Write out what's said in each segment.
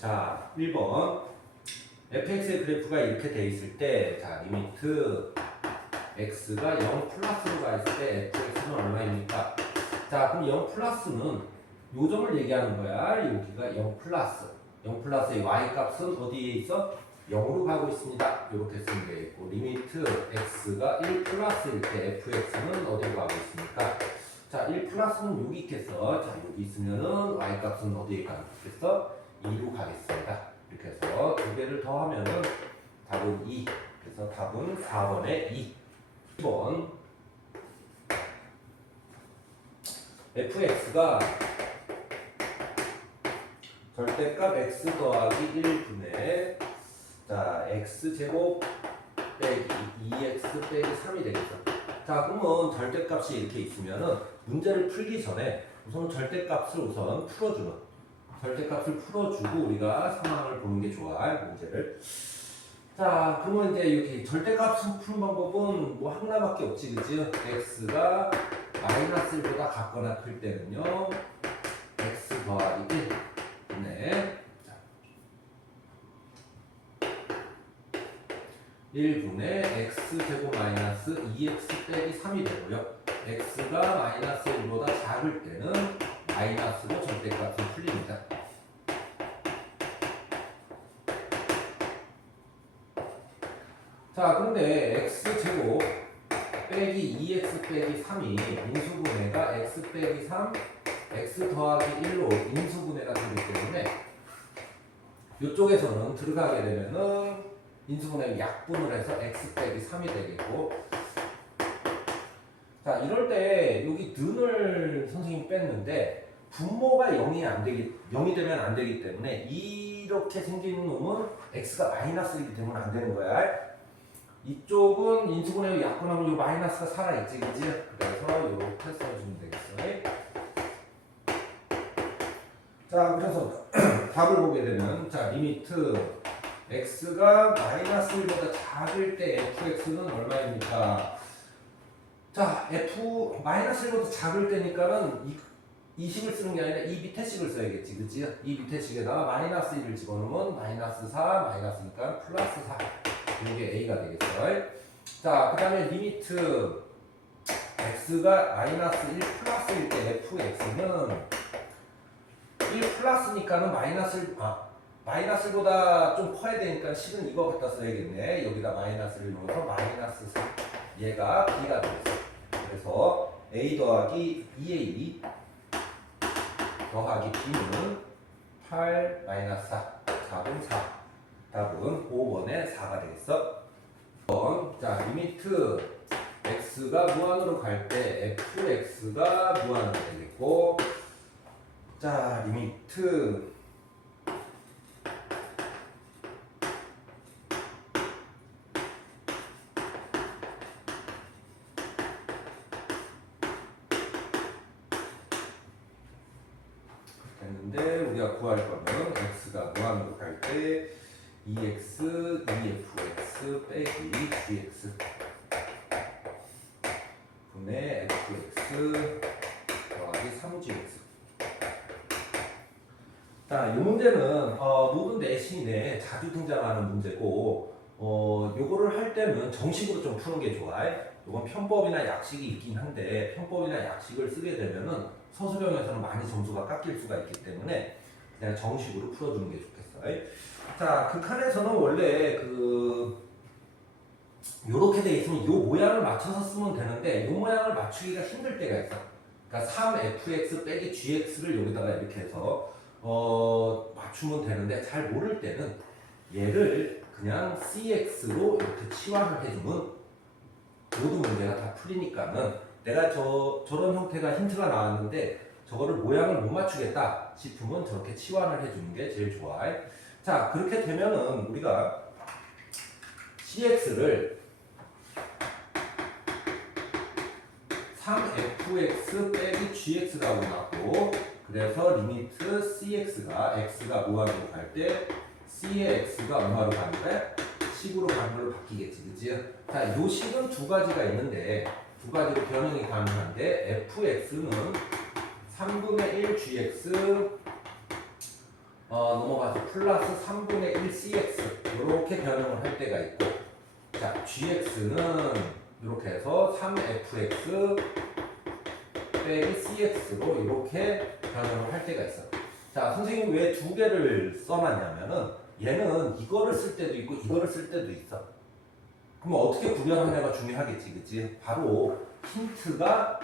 자, 1번. fx의 그래프가 이렇게 돼 있을 때, 자, 리미트 x가 0 플러스로 가 있을 때 fx는 얼마입니까? 자, 그럼 0 플러스는 요점을 얘기하는 거야. 여기가 0 플러스. 0 플러스의 y 값은 어디에 있어? 0으로 가고 있습니다. 이렇게 쓰면 되겠고, 리미트 x가 1 플러스일 때 fx는 어디로 가고 있습니까? 자, 1 플러스는 여기 있겠어. 자, 여기 있으면은 y 값은 어디에 가겠어? 2로 가겠습니다. 이렇게 해서 두 개를 더하면은 답은 2. 그래서 답은 4번에 2. 2번. fx가 절대값 x 더하기 1분의 자 x제곱 빼기 2x 빼기 3이 되겠죠. 자, 그러면 절대값이 이렇게 있으면은 문제를 풀기 전에 우선 절대값을 우선 풀어주는 절대값을 풀어주고 우리가 상황을 보는 게 좋아. 문제를. 자, 그러면 이제 이렇게 절대값을 푸는 방법은 뭐 하나밖에 없지, 그치? x가 마이너스 1보다 같거나 클 때는요 x 더하기 1 네. 자, 1분의 x제곱 마이너스 2x 빼기 3이 되고요. x가 마이너스 1보다 작을 때는 마이너스로 절대값이 풀립니다. 자, 그런데 x제곱 빼기 2x 빼기 3이 인수분해가 x 빼기 3 x 더하기 1로 인수분해가 되기 때문에 이쪽에서는 들어가게 되면은 인수분해 약분을 해서 x 빼기 3이 되겠고, 자, 이럴 때 여기 는을 선생님이 뺐는데 분모가 0이 되면 안 되기 때문에 이렇게 생긴 놈은 x가 마이너스이기 때문에 안 되는 거야. 이쪽은 인수분해 약분하면 이 마이너스가 살아있지, 그지? 그래서 이렇게 써주면 되겠어. 자, 그래서 답을 보게 되면, 자, 리미트 x가 마이너스 1보다 작을 때 fx는 얼마입니까? 자, 마이너스 1보다 작을 때니까는 이 식을 쓰는 게 아니라 이 밑에 식을 써야겠지, 그치? 이 밑에 식에다가 마이너스 1을 집어넣으면 마이너스 4, 마이너스니까 플러스 4. 이게 a가 되겠어. 자, 그 다음에 리미트 x가 마이너스 1 플러스일 때 fx는 1 플러스니까는 마이너스 1보다 좀 커야 되니까 식은 이거 갖다 써야겠네. 여기다 마이너스를 넣어서 마이너스 4. 얘가 b가 되겠어. 그래서 a 더하기 2a 더하기 b는 8 마이너스 4. 답은 4. 답은 5번에 4가 되겠어. 5번. 자, 리미트 x가 무한으로 갈 때 fx가 무한으로 되겠고, 자, 리미트 됐는데 우리가 구할 거는 x가 무한으로 갈 때 2x, 2fx 빼기 gx 분의 fx 더하기 3gx. 자, 이 문제는 모든 내신에 자주 등장하는 문제고, 요거를 할 때는 정식으로 좀 푸는 게 좋아. 요건 편법이나 약식이 있긴 한데 편법이나 약식을 쓰게 되면은 서술형에서는 많이 점수가 깎일 수가 있기 때문에 그냥 정식으로 풀어주는 게 좋겠어. 자, 그 칸에서는 원래 요렇게 돼 있으면 요 모양을 맞춰서 쓰면 되는데 요 모양을 맞추기가 힘들 때가 있어. 그러니까 3fx 빼기 gx를 여기다가 이렇게 해서 맞추면 되는데 잘 모를 때는 얘를 그냥 cx로 이렇게 치환을 해주면 모든 문제가 다 풀리니까는 내가 저런 형태가 힌트가 나왔는데 저거를 모양을 못 맞추겠다 싶으면 저렇게 치환을 해주는 게 제일 좋아. 자, 그렇게 되면은 우리가 cx를 3fx 빼기 gx라고 놨고, 그래서 리미트 cx가 x가 무한으로 갈 때 c의 x가 얼마로 가는 거야? 10으로 가는 걸로 바뀌겠지, 그치? 자, 요 식은 두 가지가 있는데 두 가지로 변형이 가능한데 fx는 3분의 1 gx 넘어가서 플러스 3분의 1 cx 이렇게 변형을 할 때가 있고, 자 gx는 이렇게 해서 3fx 빼기 cx로 이렇게 변형을 할 때가 있어. 자 선생님 왜 두 개를 써놨냐면은 얘는 이거를 쓸 때도 있고 이거를 쓸 때도 있어. 그럼 어떻게 구별하냐가 중요하겠지, 그치? 바로 힌트가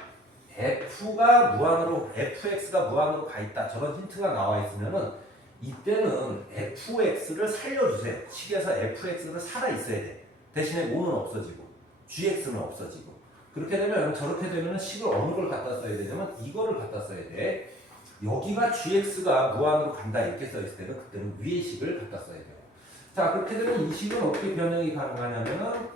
f가 무한으로, fx가 무한으로 가 있다, 저런 힌트가 나와 있으면은 이때는 fx를 살려주세요. 식에서 fx를 살아 있어야 돼. 대신에 5는 없어지고 gx는 없어지고. 그렇게 되면, 저렇게 되면 식을 어느 걸 갖다 써야 되냐면 이거를 갖다 써야 돼. 여기가 gx가 무한으로 간다 이렇게 써 있을 때는 그때는 위의 식을 갖다 써야 돼요. 자 그렇게 되면 이 식은 어떻게 변형이 가능하냐면은,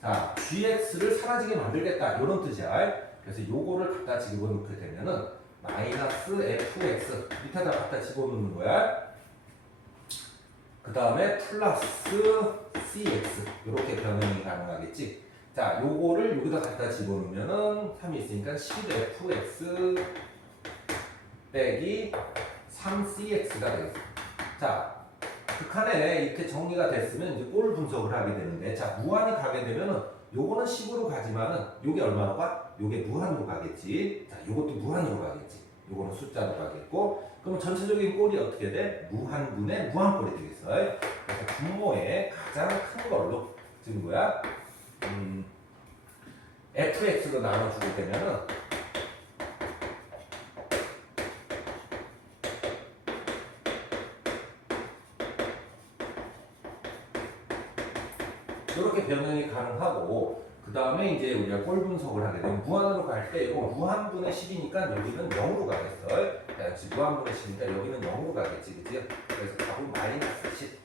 자 gx를 사라지게 만들겠다 이런 뜻이야. 그래서 요거를 갖다 집어넣게 되면은 마이너스 fx 밑에다 갖다 집어넣는 거야. 그 다음에 플러스 cx 이렇게 변형이 가능하겠지. 자 요거를 여기다 갖다 집어넣으면은 3이 있으니까 10fx 빼기 3cx가 되겠어. 자 극한에 이렇게 정리가 됐으면 이제 꼴 분석을 하게 되는데, 자 무한이 가게 되면은 요거는 10으로 가지만은 요게 얼마로 가? 요게 무한으로 가겠지. 자 요것도 무한으로 가겠지. 요거는 숫자로 가겠고, 그럼 전체적인 꼴이 어떻게 돼? 무한분의 무한꼴이 되겠어. 그래서 분모의 가장 큰 걸로 지금 뭐야? fx로 나눠주게 되면은 이렇게 변형이 가능하고, 그 다음에 이제 우리가 꼴 분석을 하게 되면 무한으로 갈 때 이거 무한분의 10이니까 여기는 0으로 가겠어. 자, 역시 무한분의 10이니까 여기는 0으로 가겠지, 그치? 그래서 답은 마이너스 10.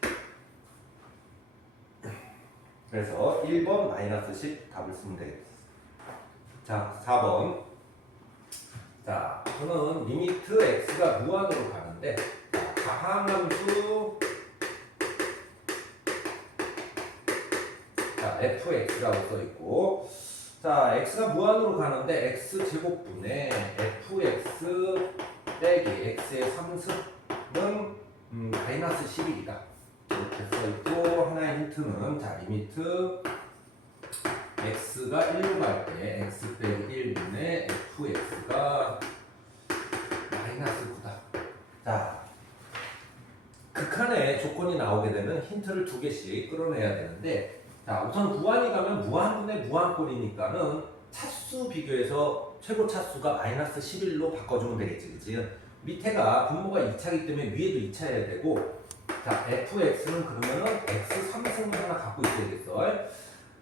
그래서 1번 마이너스 10 답을 쓰면 되겠어. 자, 4번. 자, 저는 리미트 x가 무한으로 가는데, 가항함수 fx라고 써 있고, 자 x가 무한으로 가는데 x 제곱분의 fx 빼기 x의 3승은 마이너스 11이다 이렇게 써 있고, 하나의 힌트는 자 리미트 x가 1로 갈 때 x 빼기 1분의 fx가 마이너스 9다. 자 극한의 조건이 나오게 되면 힌트를 2개씩 끌어내야 되는데, 자 우선 무한이 가면 무한분의 무한꼴이니까는 차수 비교해서 최고 차수가 마이너스 11로 바꿔주면 되겠지, 그치? 밑에가 분모가 2차이기 때문에 위에도 2차여야 되고, 자 fx는 그러면은 x 3승을 하나 갖고 있어야겠어.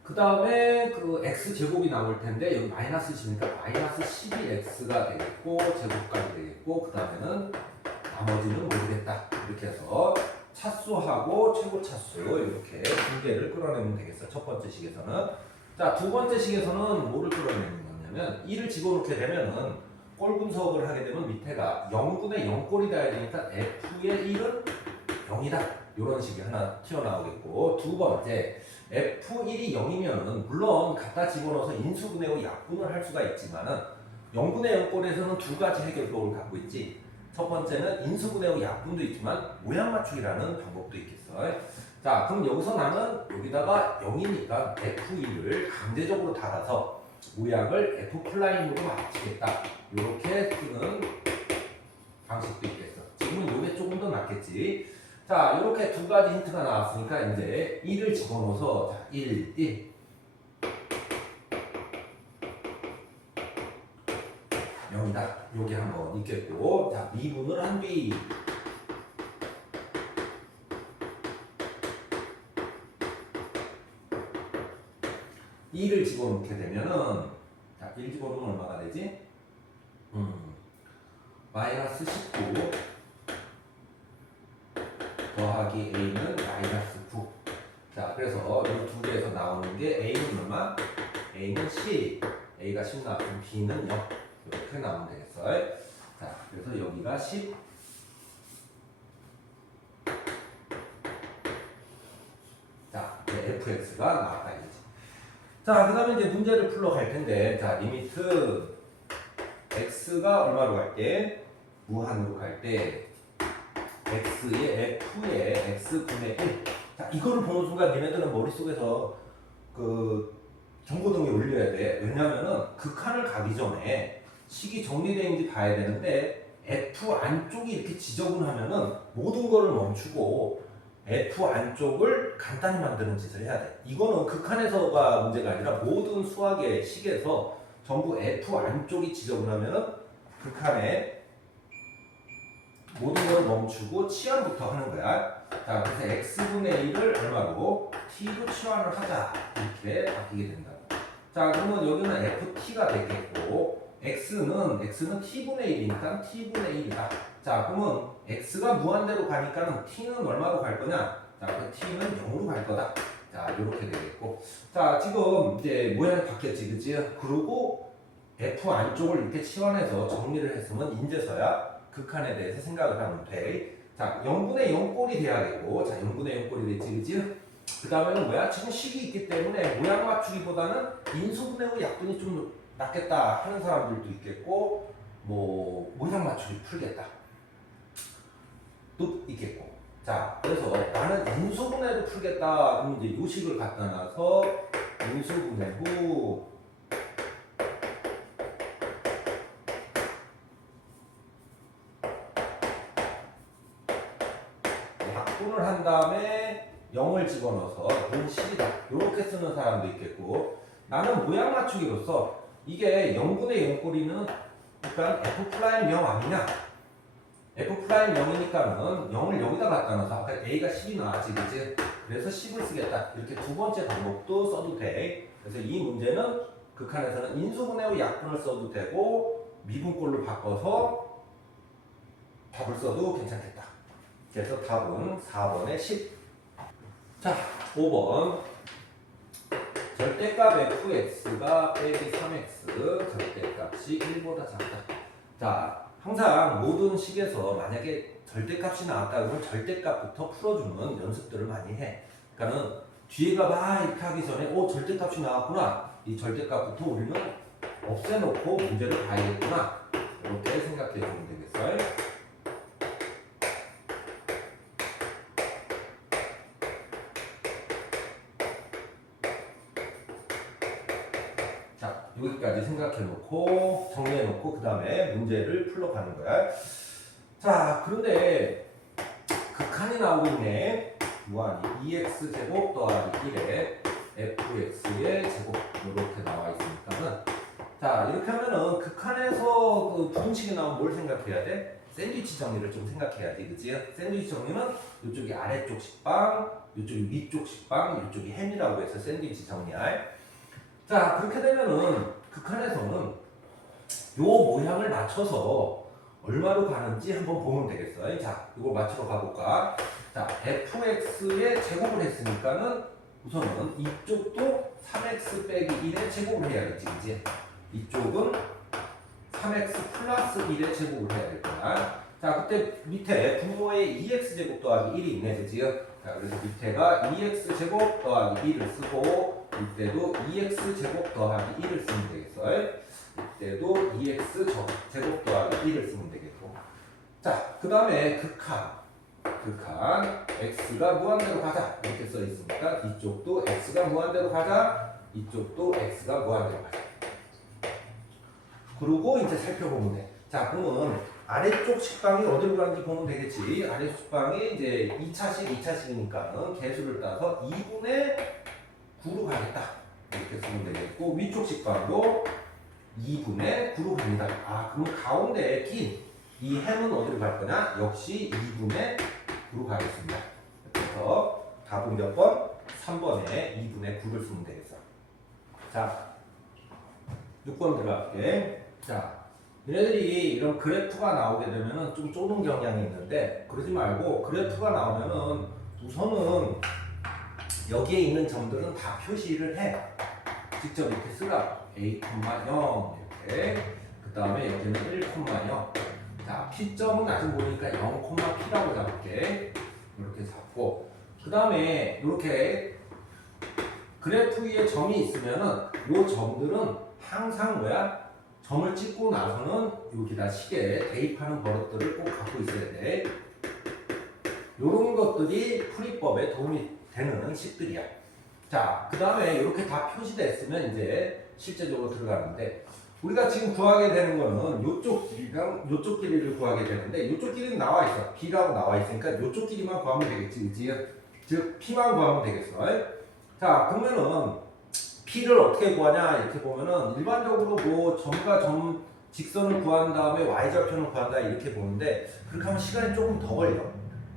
그 다음에 그 x 제곱이 나올 텐데 여기 마이너스 10이니까 마이너스 12x가 되겠고 제곱까지 되겠고, 그 다음에는 나머지는 모르겠다 이렇게 해서 차수하고 최고 차수 이렇게 두 개를 끌어내면 되겠어. 첫 번째 식에서는. 자, 두 번째 식에서는 뭐를 끌어내는 거냐면 1을 집어넣게 되면은 꼴 분석을 하게 되면 밑에가 0분의 0꼴이 돼야 되니까 f의 1은 0이다. 이런 식이 하나 튀어나오겠고, 두 번째 f1이 0이면은 물론 갖다 집어넣어서 인수분해로 약분을 할 수가 있지만은 0분의 0꼴에서는 두 가지 해결법을 갖고 있지. 첫 번째는 인수분해하고 약분도 있지만 모양 맞추기라는 방법도 있겠어. 자, 그럼 여기서 나는 여기다가 0이니까 F2를 강제적으로 달아서 모양을 F'으로 맞추겠다. 이렇게 쓰는 방식도 있겠어. 지금은 이게 조금 더 낫겠지. 자, 이렇게 두 가지 힌트가 나왔으니까 이제 1을 집어넣어서 자, 1 0이다. 요게 한번 있겠고, 자 미분을 한 뒤 (2를) 집어넣게 되면은, 자 1 집어넣으면 얼마가 되지? 마이너스 19 더하기 a는 마이너스 9. 자 그래서 이 두 개에서 나오는 게 a는 얼마? a는 10. a가 10 나왔으면 b는 0. 이렇게 나오면 되겠어요. 자, 그래서 여기가 10. 자, fx가 나왔다 이거지. 자, 그 다음에 이제 문제를 풀러 갈 텐데, 자, 리미트 x가 얼마로 갈 때? 무한으로 갈 때 x의 f의 x분의 1. 자, 이거를 보는 순간 얘네들은 머릿속에서 그 경고등이 울려야 돼. 왜냐면은 극한을 가기 전에 식이 정리되는지 봐야 되는데 f 안쪽이 이렇게 지저분하면은 모든 거를 멈추고 f 안쪽을 간단히 만드는 짓을 해야 돼. 이거는 극한에서가 문제가 아니라 모든 수학의 식에서 전부 f 안쪽이 지저분하면은 극한에 모든 걸 멈추고 치환부터 하는 거야. 자, 그래서 x분의 1을 얼마로 t로 치환을 하자 이렇게 바뀌게 된다. 자, 그러면 여기는 ft가 되겠고 x는 t분의 1이니까 t분의 1이다. 자, 그러면 x가 무한대로 가니까 t는 얼마로 갈 거냐? 자, 그 t는 0으로 갈 거다. 자, 이렇게 되겠고. 자, 지금 이제 모양이 바뀌었지, 그치? 그리고 f 안쪽을 이렇게 치환해서 정리를 했으면 인제서야 극한에 대해서 생각을 하면 돼. 자, 0분의 0꼴이 돼야 되고, 자, 0분의 0꼴이 됐지, 그치? 그 다음에는 뭐야? 지금 식이 있기 때문에 모양 맞추기보다는 인수분해 후 약분이 좀 낫겠다 하는 사람들도 있겠고, 뭐, 모양 맞추기 풀겠다. 또 있겠고. 자, 그래서 나는 인수분해로 풀겠다. 그럼 이제 요식을 갖다 놔서 인수분해 후 약분을 한 다음에 0을 집어넣어서 본 식이다. 이렇게 쓰는 사람도 있겠고, 나는 모양 맞추기로서 이게 0분의 0꼴이는 일단 f'0 아니냐? f'0이니까는 0을 여기다 갖다 놔서 아까 a가 10이 나왔지, 그치? 그래서 10을 쓰겠다. 이렇게 두 번째 방법도 써도 돼. 그래서 이 문제는 극한에서는 인수분해 후 약분을 써도 되고 미분꼴로 바꿔서 답을 써도 괜찮겠다. 그래서 답은 4번에 10. 자, 5번. 절대값 fx가 빼기 3x, 절대값이 1보다 작다. 자, 항상 모든 식에서 만약에 절대값이 나왔다 그러면 절대값부터 풀어주는 연습들을 많이 해. 그러니까는 뒤에가 막 이렇게 하기 전에 절대값이 나왔구나. 이 절대값부터 우리는 없애놓고 문제를 봐야겠구나. 이렇게 생각해 주면 되겠어요. 여기까지 생각해놓고 정리해놓고 그 다음에 문제를 풀러가는 거야. 자, 그런데 극한이 나오고 있네. 무한히 2x제곱 더하기 1에 fx의 제곱 이렇게 나와 있으니까는, 자, 이렇게 하면은 극한에서 그 부분식이 나오면 뭘 생각해야 돼? 샌드위치 정리를 좀 생각해야지, 그치? 샌드위치 정리는 이쪽이 아래쪽 식빵, 이쪽이 위쪽 식빵, 이쪽이 햄이라고 해서 샌드위치 정리할. 자, 그렇게 되면은 극한에서는 요 모양을 맞춰서 얼마로 가는지 한번 보면 되겠어요. 자, 이거 맞추러 가볼까? 자, fx의 제곱을 했으니까는 우선은 이쪽도 3x 빼기 1의 제곱을 해야겠지, 그치? 이쪽은 3x 플러스 1의 제곱을 해야 될 거야. 자, 그때 밑에 분모에 2x제곱 더하기 1이 있네, 그치? 자, 그래서 밑에가 2x제곱 더하기 1을 쓰고, 이때도 2x제곱 더하기 1을 쓰면 되겠어요. 이때도 2x제곱 더하기 1을 쓰면 되겠고. 자, 그 다음에 극한 x가 무한대로 가자 이렇게 써 있으니까 이쪽도 x가 무한대로 가자, 이쪽도 x가 무한대로 가자. 그리고 이제 살펴보면 돼. 자, 그러면 아래쪽 식빵이 어디로 가는지 보면 되겠지. 아래쪽 식빵이 이제 2차식이니까는 개수를 따서 2분의 9로 가겠다. 이렇게 쓰면 되겠고, 위쪽 식빵도 2분의 9로 갑니다. 아, 그럼 가운데에 낀 이 햄은 어디로 갈 거냐? 역시 2분의 9로 가겠습니다. 그래서 답은 몇 번? 3번에 2분의 9를 쓰면 되겠어. 자, 6번 들어갈게. 자, 얘네들이 이런 그래프가 나오게 되면은 좀 좁은 경향이 있는데, 그러지 말고 그래프가 나오면은 우선은 여기에 있는 점들은 다 표시를 해. 직접 이렇게 쓰라. a,0 이렇게. 그 다음에 여기는 1,0. 자, P점은 아직 모르니까 0,P라고 잡을게. 이렇게 잡고. 그 다음에 이렇게 그래프 위에 점이 있으면은 이 점들은 항상 뭐야? 점을 찍고 나서는 여기다 식에 대입하는 버릇들을 꼭 갖고 있어야 돼. 이런 것들이 풀이법에 도움이 되는 식들이야. 자, 그 다음에 이렇게 다 표시됐으면 이제 실제적으로 들어가는데, 우리가 지금 구하게 되는 거는 이쪽 길이랑 이쪽 길이를 구하게 되는데, 이쪽 길이는 나와 있어. B라고 나와 있으니까 이쪽 길이만 구하면 되겠지, 그치? 즉 P만 구하면 되겠어. 자, 그러면은 P를 어떻게 구하냐 이렇게 보면은 일반적으로 뭐 점과 점 직선을 구한 다음에 y절편을 구한다 이렇게 보는데, 그렇게 하면 시간이 조금 더 걸려.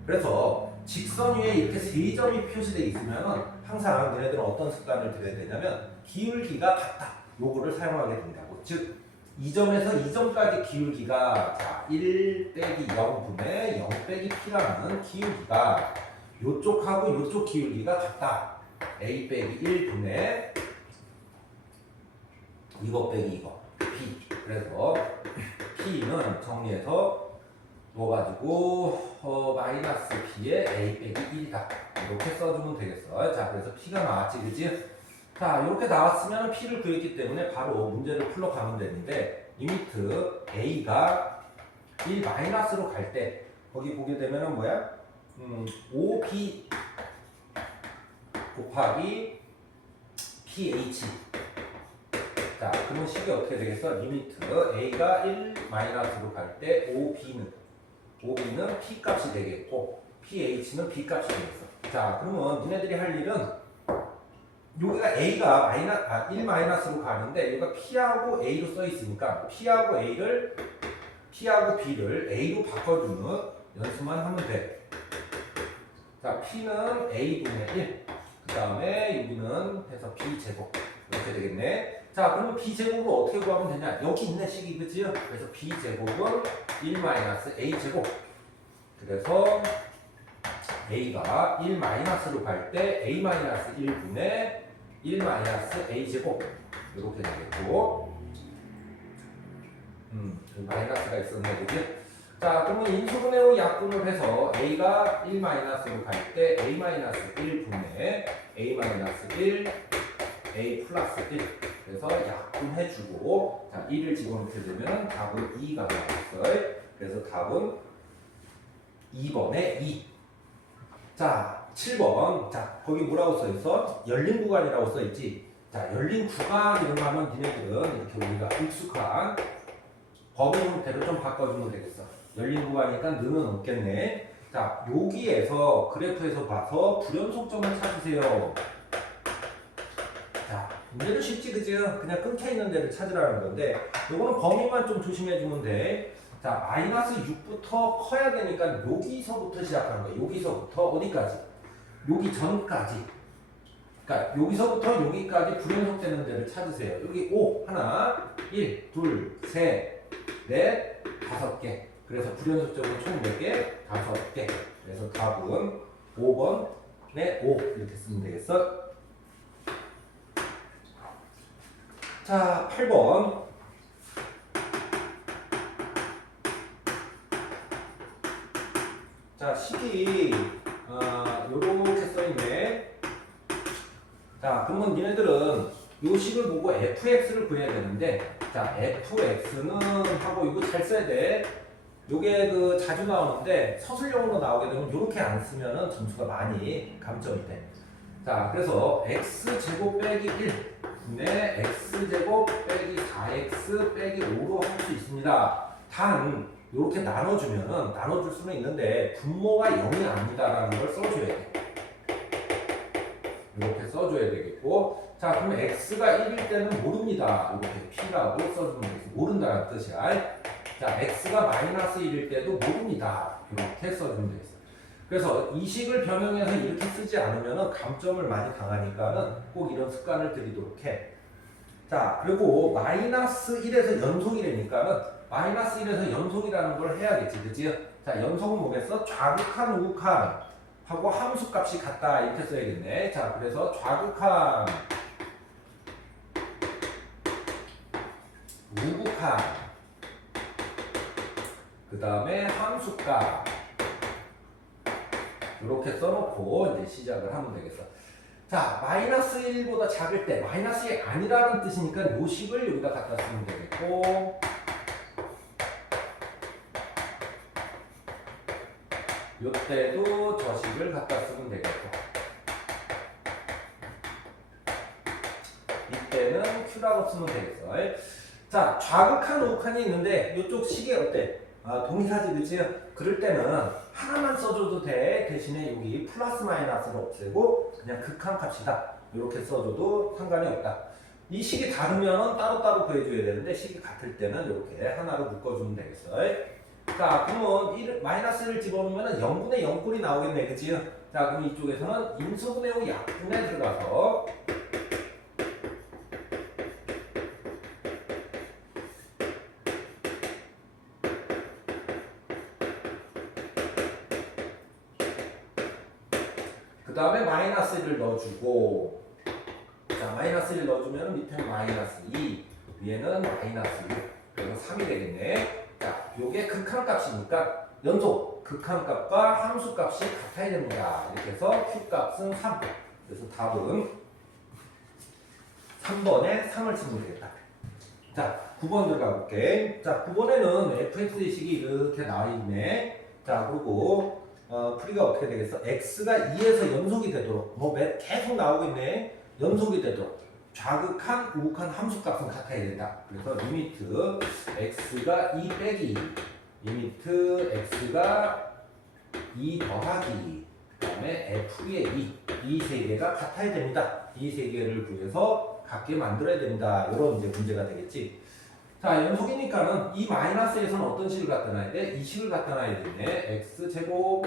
그래서 직선 위에 이렇게 세 점이 표시되어 있으면 항상 너네들은 어떤 습관을 들여야 되냐면 기울기가 같다, 요거를 사용하게 된다고. 즉 이 점에서 이 점까지 기울기가 자 1 빼기 0분의 0 빼기 P라는 기울기가 요쪽하고 요쪽 기울기가 같다. A 빼기 1분의 이거 빼기 이거 P. 그래서 P는 정리해서 넣어가지고 마이너스 P에 A 빼기 1이다 이렇게 써주면 되겠어. 자, 그래서 P가 나왔지, 그지? 자, 이렇게 나왔으면 P를 구했기 때문에 바로 문제를 풀러 가면 되는데, 리미트 A가 1 마이너스로 갈 때 거기 보게 되면은 뭐야? 5B 곱하기 PH. 자, 그러면 식이 어떻게 되겠어? 리미트 A가 1 마이너스로 갈 때 5B는 P 값이 되겠고 PH는 B 값이 되겠어. 자, 그러면 니네들이 할 일은 여기가 A가 1 마이너스로 가는데 여기가 P하고 A로 써 있으니까 P하고 B를 A로 바꿔주는 연습만 하면 돼. 자, P는 A분의 1, 그 다음에 여기는 해서 B제곱 이렇게 되겠네. 자, 그러면 B제곱을 어떻게 구하면 되냐? 여기 있네, 식이, 그치? 그래서 B제곱은 1 마이너스 A제곱. 그래서 A가 1 마이너스로 갈 때 A 마이너스 1분의 1 마이너스 A제곱 이렇게 되겠고, 마이너스가 있었네, 그치? 자, 그러면 인수분해 후 약분을 해서 A가 1 마이너스로 갈 때 A 마이너스 1분의 A 마이너스 1 A 플러스 1. 그래서 약분해주고, 자, 1을 집어넣게 되면 답은 2가 나왔어요. 그래서 답은 2번에 2. 자, 7번. 자, 거기 뭐라고 써있어? 열린 구간이라고 써있지? 자, 열린 구간 이런 거 하면 니네들은 이렇게 우리가 익숙한 범위 형태로 좀 바꿔주면 되겠어. 열린 구간이니까 너는 없겠네. 자, 여기에서 그래프에서 봐서 불연속점을 찾으세요. 자, 문제는 쉽지, 그죠? 그냥 끊겨있는 데를 찾으라는 건데, 요거는 범위만 좀 조심해주면 돼. 자, 마이너스 6부터 커야 되니까 여기서부터 시작하는 거야. 여기서부터 어디까지? 여기 전까지. 그러니까 여기서부터 여기까지 불연속되는 데를 찾으세요. 여기 5, 하나, 1, 2, 3, 넷, 5개. 그래서 불연속적으로 총 몇 개? 5개. 그래서 답은 5번에 5 이렇게 쓰면 되겠어. 자, 8번. 자, 식이 요렇게 써있네. 자, 그러면 니네들은 요 식을 보고 fx를 구해야 되는데, 자, fx는 하고 이거 잘 써야 돼. 요게 그 자주 나오는데 서술형으로 나오게 되면 요렇게 안 쓰면은 점수가 많이 감점이 돼. 자, 그래서 x제곱 빼기 1 분의 x제곱 빼기 4x 빼기 5로 할 수 있습니다. 단 이렇게 나눠주면은 나눠줄 수는 있는데 분모가 0이 아니다라는 걸 써줘야 돼. 이렇게 써줘야 되겠고, 자, 그러면 x가 1일 때는 모릅니다. 이렇게 p라고 써주면 되겠어. 모른다는 뜻이야. 자, x가 마이너스 1일 때도 모릅니다. 이렇게 써주면 되겠어. 그래서 이 식을 변형해서 이렇게 쓰지 않으면 감점을 많이 당하니까는 꼭 이런 습관을 들이도록 해. 자, 그리고 마이너스 1에서 연속이라니까는 마이너스 1에서 연속이라는 걸 해야겠지, 그치? 자, 연속은 뭐겠어? 좌극한, 우극한 하고 함수 값이 같다 이렇게 써야겠네. 자, 그래서 좌극한, 우극한, 그 다음에 함수값 이렇게 써놓고 이제 시작을 하면 되겠어. 자, 마이너스 1보다 작을 때, 마이너스 1이 아니라는 뜻이니까 요식을 여기다 갖다 쓰면 되겠고, 요때도 저식을 갖다 쓰면 되겠고, 이때는 Q라고 쓰면 되겠어. 자, 좌극한 우극한이 있는데 이쪽 식이 어때? 동일하지, 그치? 그럴 때는 하나만 써줘도 돼. 대신에 여기 플러스 마이너스를 없애고 그냥 극한 값이다, 이렇게 써줘도 상관이 없다. 이 식이 다르면 따로따로 구해줘야 되는데 식이 같을 때는 이렇게 하나로 묶어주면 되겠어. 자, 그러면 마이너스를 집어넣으면 0분의 0꼴이 나오겠네, 그치? 자, 그럼 이쪽에서는 인수분해 후 약분에 들어가서 그 다음에 마이너스를 넣어주고, 자, 마이너스를 넣어주면 밑에는 마이너스 2, 위에는 마이너스 6, 그리고 3이 되겠네. 자, 요게 극한값이니까 연속 극한값과 함수값이 같아야 됩니다. 이렇게 해서 Q값은 3. 그래서 답은 3번에 3을 치면 되겠다. 자, 9번 들어가 볼게. 자, 9번에는 fx의 식이 이렇게 나와 있네. 자, 그리고 풀이가 어떻게 되겠어? x가 2에서 연속이 되도록, 계속 나오고 있네. 연속이 되도록 좌극한, 우극한 함수값은 같아야 된다. 그래서 리미트 x가 2 빼기, 리미트 x가 2 더하기, 그 다음에 f의 2, 이 세 개가 같아야 됩니다. 이 세 개를 구해서 같게 만들어야 됩니다. 이런 이제 문제가 되겠지. 자, 연속이니까는 이 마이너스에서는 어떤 식을 갖다 놔야 돼? 이 식을 갖다 놔야 되네. x제곱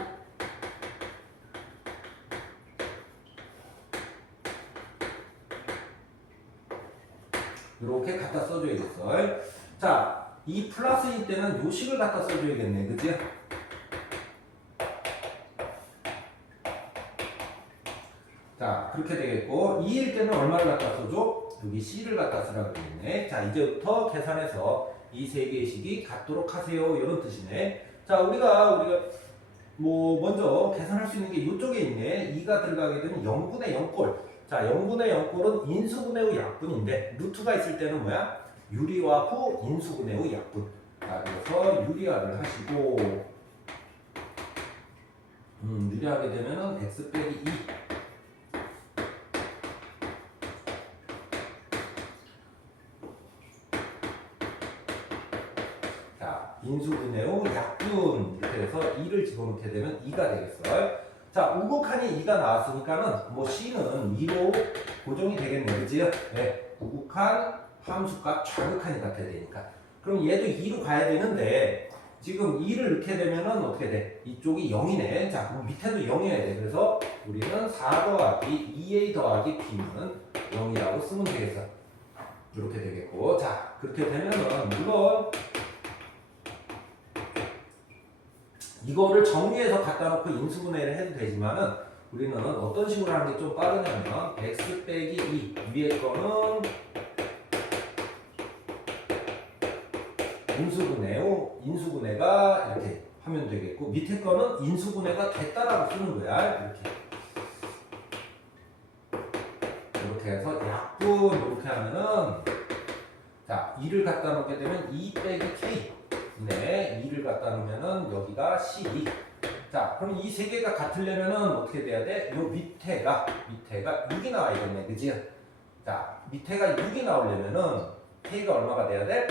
이렇게 갖다 써줘야겠어. 자, 이 플러스일 때는 요 식을 갖다 써줘야겠네, 그치? 자, 그렇게 되겠고, 2일 때는 얼마를 갖다 써줘? 여기 C를 갖다 쓰라고 되겠네. 자, 이제부터 계산해서 이 세 개의 식이 같도록 하세요, 이런 뜻이네. 자, 우리가 먼저 계산할 수 있는 게 이쪽에 있네. 2가 들어가게 되면 0분의 0꼴. 자, 0분의 0꼴은 인수분해 후 약분인데, 루트가 있을 때는 뭐야? 유리화 후 인수분해 후 약분. 자, 그래서 유리화를 하시고, 유리하게 되면은 x 빼기 2. 자, 인수분해 후 약분. 이렇게 해서 2를 집어넣게 되면 2가 되겠어요. 자, 우극한이 2가 나왔으니까는 C는 2로 고정이 되겠네, 그지? 네, 우극한 함수값 좌극한이 같아야 되니까. 그럼 얘도 2로 가야 되는데 지금 2를 넣게 되면은 어떻게 돼? 이쪽이 0이네. 자, 그럼 밑에도 0이어야 돼. 그래서 우리는 4 더하기 2a 더하기 b는 0이라고 쓰면 되겠어. 이렇게 되겠고, 자, 그렇게 되면은 물론 이거를 정리해서 갖다 놓고 인수분해를 해도 되지만은 우리는 어떤 식으로 하는 게 좀 빠르냐면 x 빼기 2 위에 거는 인수분해가 이렇게 하면 되겠고 밑에 거는 인수분해가 됐다라고 쓰는 거야. 이렇게 해서 약분 이렇게 하면은 자 2를 갖다 놓게 되면 2 빼기 k 네, 2를 갖다 놓으면은 여기가 C2. 자, 그럼 이 세 개가 같으려면은 어떻게 돼야 돼? 요 밑에가 6이 나와야겠네, 그지? 자, 밑에가 6이 나오려면은 K가 얼마가 돼야 돼?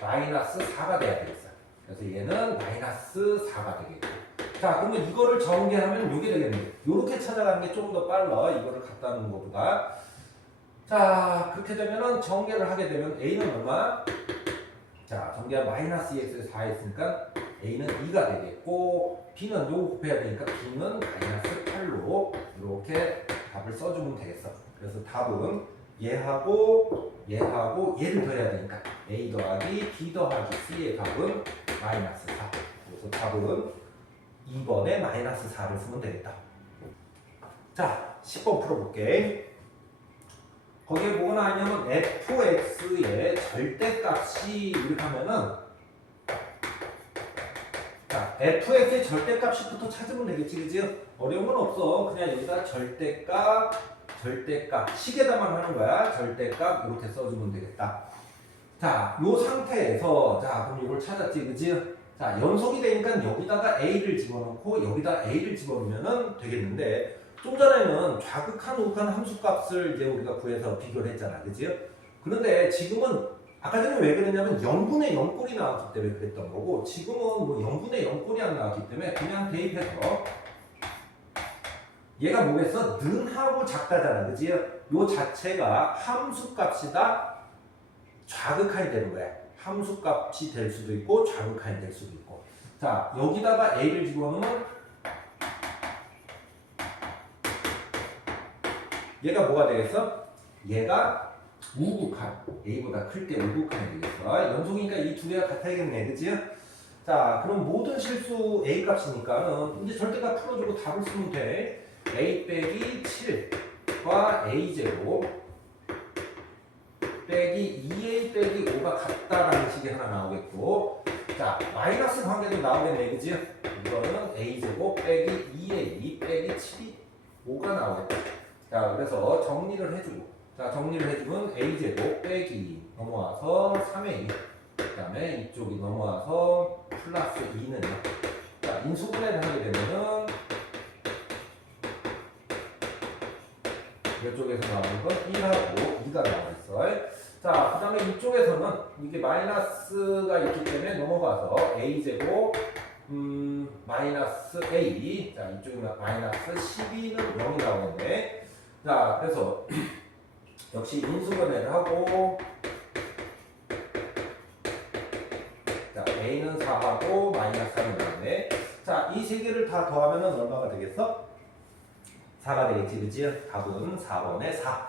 마이너스 4가 돼야 되겠어. 그래서 얘는 마이너스 4가 되겠고. 자, 그러면 이거를 전개하면 요게 되겠네. 요렇게 찾아가는 게 조금 더 빨라. 이거를 갖다 놓는 것보다. 자, 그렇게 되면은 전개를 하게 되면 A는 얼마? 자, 전개가 마이너스 2x에서 4 했으니까 a는 2가 되겠고 b는 요거 곱해야 되니까 b는 마이너스 8로 이렇게 답을 써주면 되겠어. 그래서 답은 얘하고 얘를 더해야 되니까 a 더하기 b 더하기 c의 답은 마이너스 4. 그래서 답은 2번에 마이너스 4를 쓰면 되겠다. 자, 10번 풀어볼게. 거기에 뭐가 나왔냐면 fx의 절대값이 이렇게 하면은 자 fx의 절대값부터 찾으면 되겠지, 그지? 어려운 건 없어. 그냥 여기다 절대값 식에다만 하는 거야. 절대값 이렇게 써주면 되겠다. 자, 요 상태에서 자 그럼 이걸 찾았지, 그지? 자, 연속이 되니까 여기다가 A를 집어넣고 여기다 A를 집어넣으면 되겠는데 좀 전에는 좌극한 우극한 함수값을 이제 우리가 구해서 비교를 했잖아. 그지요? 그런데 지금은 아까 전에 왜 그랬냐면 0분의 0꼴이 나왔기 때문에 그랬던 거고 지금은 뭐 0분의 0꼴이 안 나왔기 때문에 그냥 대입해서 얘가 뭐겠어? 는하고 작다잖아. 그지? 요 자체가 함수값이다 좌극한이 되는 거야. 함수값이 될 수도 있고 좌극한이 될 수도 있고. 자, 여기다가 A를 집어넣으면 얘가 뭐가 되겠어? 얘가 우극한, A보다 클 때 우극한이 되겠어. 연속이니까 이 두 개가 같아야겠네. 그치? 자, 그럼 모든 실수 A 값이니까는 이제 절대값 풀어주고 답을 쓰면 돼. A 빼기 7과 A제곱 빼기 2A 빼기 5가 같다라는 식이 하나 나오겠고, 자, 마이너스 관계도 나오겠네. 그치? 이거는 A제곱 빼기 2A 빼기 7이 5가 나오겠다. 자, 그래서 정리를 해주고, 자, 정리를 해주면 A제곱 빼기 넘어와서 3A, 그 다음에 이쪽이 넘어와서 플러스 2는, 자, 인수분해를 하게 되면은 이쪽에서 나오는 건 1하고 2가 나와있어. 자, 그 다음에 이쪽에서는 이게 마이너스가 있기 때문에 넘어가서 A제곱 마이너스 A, 자, 이쪽에 마이너스 12는 0이 나오는데, 자, 그래서 역시 인수분해를 하고, 자, A는 4하고 마이너스 3이 나오네. 자, 이 세 개를 다 더하면 얼마가 되겠어? 4가 되겠지, 그치? 답은 4번에 4.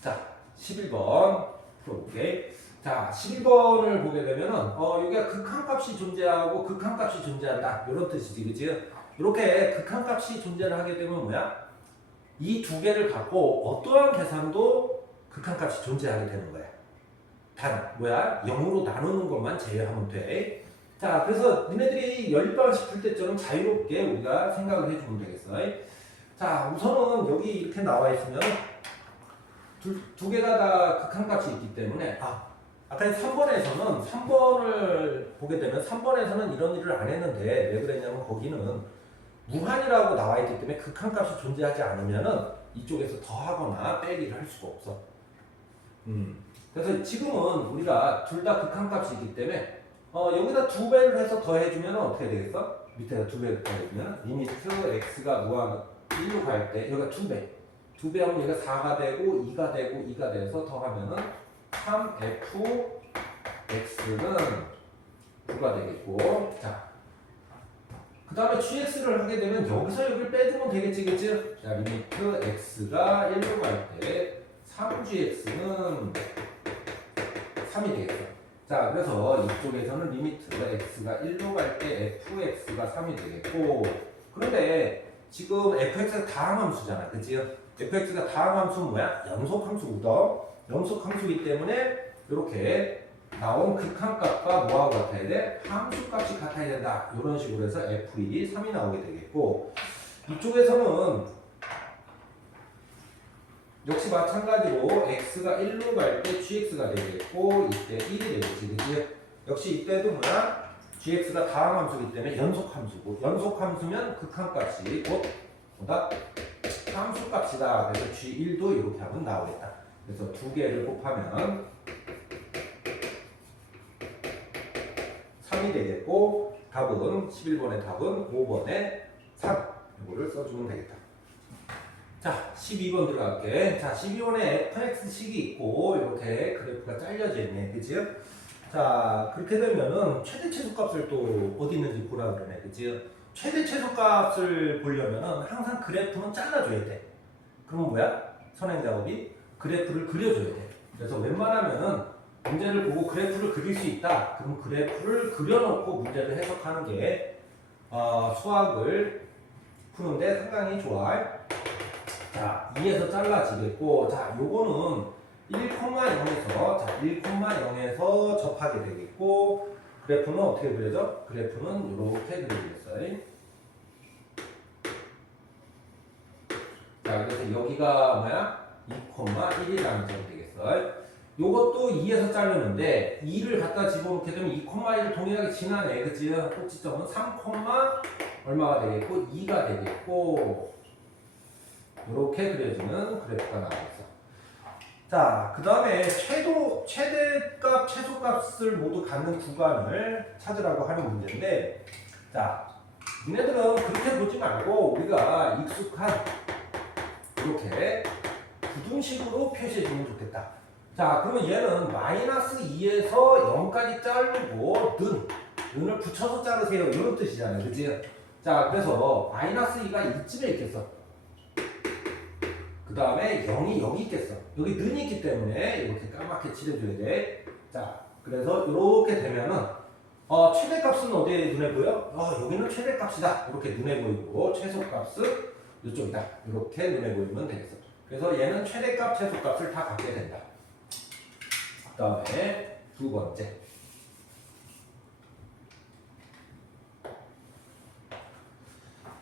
자, 11번 풀어볼게. 자, 11번을 보게 되면은, 여기가 극한값이 존재하고 극한값이 존재한다. 이런 뜻이지, 그치? 이렇게 극한값이 존재를 하게 되면 뭐야? 이 두 개를 갖고 어떠한 계산도 극한값이 존재하게 되는 거야. 단, 뭐야? 0으로 나누는 것만 제외하면 돼. 자, 그래서 니네들이 연립방식 풀 때처럼 자유롭게 우리가 생각을 해주면 되겠어. 자, 우선은 여기 이렇게 나와 있으면 두 개가 다 극한값이 있기 때문에, 아까 3번에서는 3번을 보게 되면 3번에서는 이런 일을 안 했는데 왜 그랬냐면 거기는 무한이라고 나와 있기 때문에 극한값이 존재하지 않으면은 이쪽에서 더하거나 빼기를 할 수가 없어. 그래서 지금은 우리가 둘 다 극한값이 있기 때문에 여기다 2배를 해서 더해주면 어떻게 되겠어? 밑에다 2배를 더해주면 리미트 x가 무한 1로 갈 때 여기가 2배 2배 하면 얘가 4가 되고 2가 되고 2가 돼서 더하면은 3fx는 9가 되겠고, 자, 그 다음에 gx를 하게 되면 여기서 여기를 빼주면 되겠지, 그치? 자, 리미트 x가 1로 갈 때 3gx는 3이 되겠어. 자, 그래서 이쪽에서는 리미트 x가 1로 갈 때 fx가 3이 되겠고, 그런데 지금 fx가 다항함수잖아, 그치? fx가 다항함수는 뭐야? 연속함수거든. 연속함수이기 때문에 이렇게 나온 극한값과 뭐하고 같아야 돼? 함수값이 같아야 된다. 이런 식으로 해서 f2, 3이 나오게 되겠고, 이쪽에서는 역시 마찬가지로 x가 1로 갈 때 gx가 되겠고, 이때 1이 되겠지, 그치? 역시 이때도 뭐야? gx가 다항함수이기 때문에 연속함수고, 연속함수면 극한값이 곧 뭐다? 함수값이다. 그래서 g1도 이렇게 하면 나오겠다. 그래서 두 개를 곱하면 3이 되겠고, 답은 11번의 답은 5번에 3. 이거를 써주면 되겠다. 자, 12번 들어갈게. 자, 12번에 fx식이 있고 이렇게 그래프가 잘려져 있네. 그치? 자, 그렇게 되면은 최대 최소값을 또 어디 있는지 보라 그러네. 그치? 최대 최소값을 보려면은 항상 그래프는 잘라줘야 돼. 그러면 뭐야? 선행작업이 그래프를 그려줘야 돼. 그래서 웬만하면은 문제를 보고 그래프를 그릴 수 있다. 그럼 그래프를 그려놓고 문제를 해석하는 게 수학을 푸는데 상당히 좋아. 자, 2에서 잘라지겠고, 자, 요거는 1,0에서, 자, 1,0에서 접하게 되겠고, 그래프는 어떻게 그려져? 그래프는 이렇게 그려지겠어요. 자, 그래서 여기가 뭐야? 2,1이라는 점이 되겠어요. 요것도 2에서 자르는데 2를 갖다 집어넣게 되면 2,1을 동일하게 지나네. 그치? 꼭지점은 3, 얼마가 되겠고 2가 되겠고 이렇게 그려주는 그래프가 나와있어. 자, 그 다음에 최대값, 최소값을 모두 갖는 구간을 찾으라고 하는 문제인데, 자, 니네들은 그렇게 보지 말고 우리가 익숙한 이렇게 부등식으로 표시해주면 좋겠다. 자, 그러면 얘는 마이너스 2에서 0까지 자르고 는을 붙여서 자르세요. 이런 뜻이잖아요. 그치? 자, 그래서 마이너스 2가 이쯤에 있겠어. 그 다음에 0이 여기 있겠어. 여기 는이 있기 때문에 이렇게 까맣게 칠해줘야 돼. 자, 그래서 이렇게 되면은 최대값은 어디에 눈에 보여? 여기는 최대값이다. 이렇게 눈에 보이고 최소값은 이쪽이다. 이렇게 눈에 보이면 되겠어. 그래서 얘는 최대값, 최소값을 다 갖게 된다. 그 다음에 두 번째.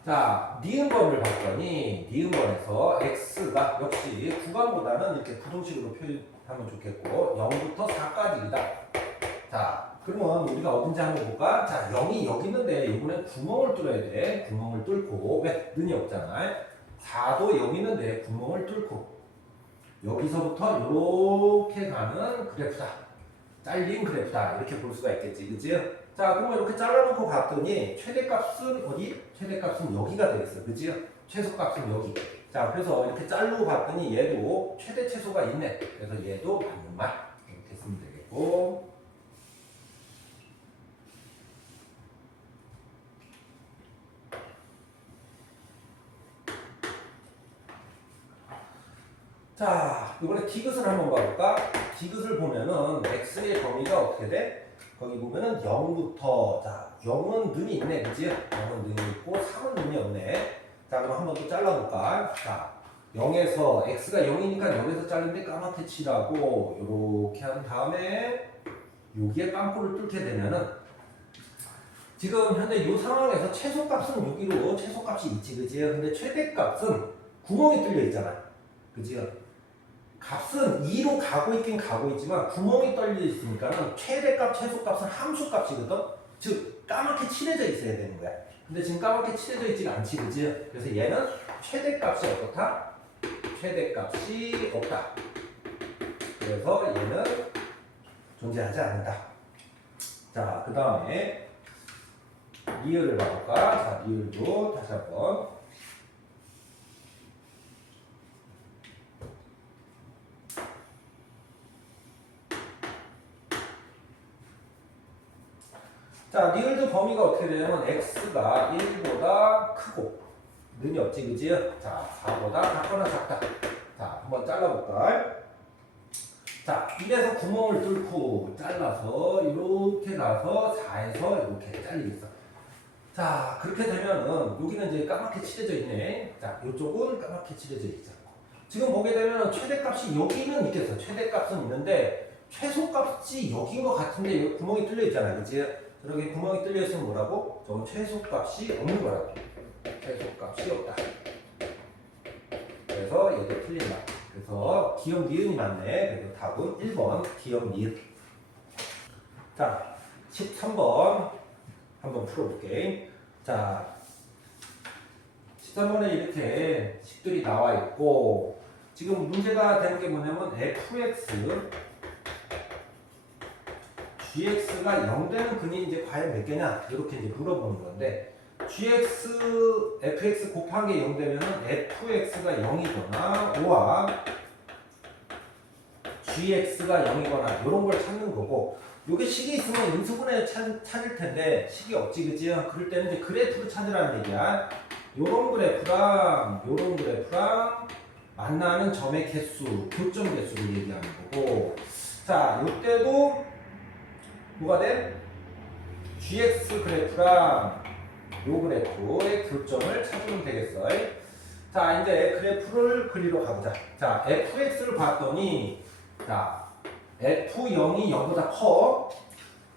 자, 니은번을 봤더니 니은번에서 x가 역시 구간보다는 이렇게 부등식으로 표현하면 좋겠고 0부터 4까지이다. 자, 그러면 우리가 어딘지 한번 볼까? 자, 0이 여기 있는데 이번엔 구멍을 뚫어야 돼. 구멍을 뚫고 왜? 는이 없잖아. 4도 여기 있는데 구멍을 뚫고 여기서부터 이렇게 가는 그래프다. 잘린 그래프다. 이렇게 볼 수가 있겠지. 그치? 자, 그러면 이렇게 잘라놓고 봤더니 최대값은 어디? 최대값은 여기가 되겠어. 그치? 최소값은 여기. 자, 그래서 이렇게 자르고 봤더니 얘도 최대 최소가 있네. 그래서 얘도 맞는 말. 이렇게 쓰면 되겠고. 자, 이번에 디귿을 한번 봐볼까? 디귿을 보면은 x의 범위가 어떻게 돼? 거기 보면은 0부터, 자, 0은 는이 있네, 그치? 0은 는이 있고 3은 는이 없네. 자, 그럼 한번 또 잘라볼까? 자, 0에서 x가 0이니까 여기서 자르는데 까맣게 칠하고 이렇게 한 다음에 여기에 빵꾸를 뚫게 되면은 지금 현재 이 상황에서 최소값은 여기로 최소값이 있지, 그치? 근데 최대값은 구멍이 뚫려 있잖아, 그치? 값은 2로 가고 있긴 가고 있지만 구멍이 떨려 있으니까는 최대값, 최소값은 함수값이거든. 즉 까맣게 칠해져 있어야 되는 거야. 근데 지금 까맣게 칠해져 있지가 않지, 그지? 그래서 얘는 최대값이 어떻다? 최대값이 없다. 그래서 얘는 존재하지 않는다. 자, 그 다음에 리을을 봐볼까? 자, 리을도 다시 한번. 자, 리을드 범위가 어떻게 되냐면 x가 1보다 크고 는이 없지, 그지? 자, 4보다 작거나 작다. 자, 한번 잘라볼까? 자, 1에서 구멍을 뚫고 잘라서 이렇게 가서 4에서 이렇게 잘리겠어. 자, 그렇게 되면은 여기는 이제 까맣게 칠해져 있네. 자, 이쪽은 까맣게 칠해져 있지 않고. 지금 보게 되면 최대값이 여기는 있겠어. 최대값은 있는데 최소값이 여기인 것 같은데 여기 구멍이 뚫려 있잖아, 그지? 저렇게 구멍이 뚫려 있으면 뭐라고? 저건 최소값이 없는 거라고. 최소값이 없다. 그래서 얘도 틀린다. 그래서 기억 니은이 맞네. 그래서 답은 1번 기억 니은. 자, 13번 한번 풀어볼게. 자, 13번에 이렇게 식들이 나와 있고 지금 문제가 되는 게 뭐냐면 fx gx가 0 되는 근이 이제 과연 몇 개냐? 이렇게 이제 물어보는 건데 fx 곱하기 0 되면은 fx가 0이거나 5와 gx가 0이거나 이런 걸 찾는 거고 요게 식이 있으면 인수분해 찾을 텐데 식이 없지, 그지? 그럴 때는 이제 그래프를 찾으라는 얘기야. 요런 그래프랑 요런 그래프랑 만나는 점의 개수, 교점 개수를 얘기하는 거고 자, 요때도 뭐가 돼? gx 그래프랑 요 그래프의 교점을 찾으면 되겠어. 자, 이제 그래프를 그리러 가보자. 자, fx를 봤더니 자, f0이 0보다 커.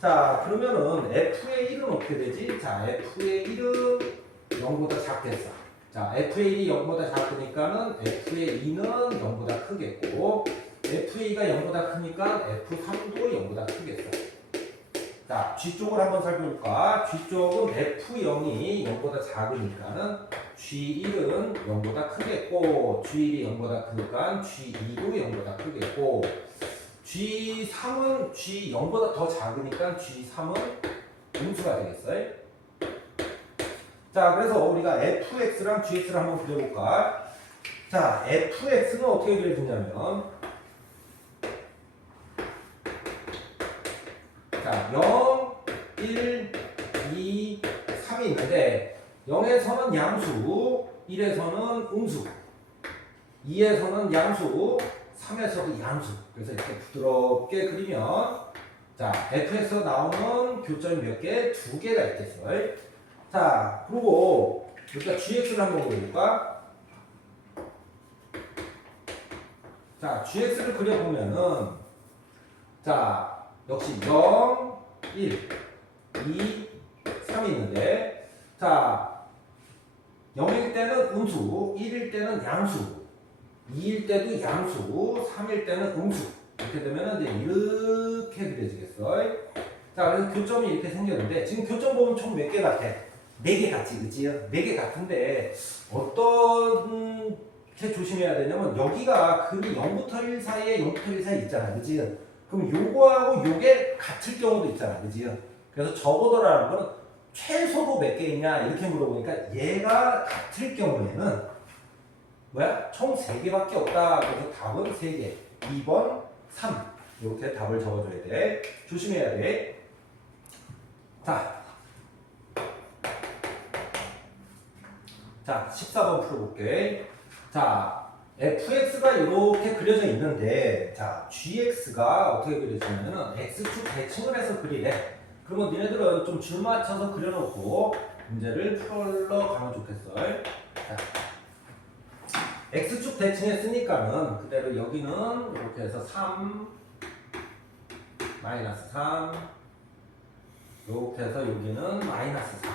자, 그러면은 f의 1은 어떻게 되지? 자, f의 1은 0보다 작겠어. 자, f의 1이 0보다 작으니까는 f의 2는 0보다 크겠고 FA가 0보다 크니까 F3도 0보다 크겠어. 자, G쪽을 한번 살펴볼까? G쪽은 F0이 0보다 작으니까는 G1은 0보다 크겠고, G1이 0보다 크니까 G2도 0보다 크겠고, G3은 G0보다 더 작으니까 G3은 음수가 되겠어요. 자, 그래서 우리가 fx랑 gx를 한번 그려볼까? 자, fx는 어떻게 그려지냐면, 자, 0, 1, 2, 3이 있는데 0에서는 양수, 1에서는 음수, 2에서는 양수, 3에서도 양수. 그래서 이렇게 부드럽게 그리면 자, fx에서 나오는 교점이 몇 개? 2개가 있겠어요. 자, 그리고 여기가 gx를 한번 그려볼까? 자, gx를 그려보면은 자, 역시 0, 1, 2, 3이 있는데 자, 0일 때는 음수, 1일 때는 양수, 2일 때도 양수, 3일 때는 음수. 이렇게 되면은 이제 이렇게 그려지겠어요. 자, 그래서 교점이 이렇게 생겼는데 지금 교점 보면 총 몇 개 같아? 4개 같지, 그치요? 4개 같은데 어떻게 조심해야 되냐면 여기가 근이 0부터 1 사이에 0부터 1 사이 있잖아, 그치요? 그럼 요거하고 요게 같을 경우도 있잖아, 그치요? 그래서 적어도라는 거는 최소로 몇 개 있냐 이렇게 물어보니까 얘가 같을 경우에는 뭐야? 총 3개밖에 없다. 그래서 답은 3개. 2번, 3. 이렇게 답을 적어줘야 돼. 조심해야 돼. 자, 14번 풀어볼게. 자, fx가 이렇게 그려져 있는데, 자, gx가 어떻게 그려지냐면, x축 대칭을 해서 그리래. 그러면 니네들은 좀 줄 맞춰서 그려놓고, 문제를 풀러가면 좋겠어. 자, x축 대칭했으니까는, 그대로 여기는 이렇게 해서 3, 마이너스 3, 이렇게 해서 여기는 마이너스 4.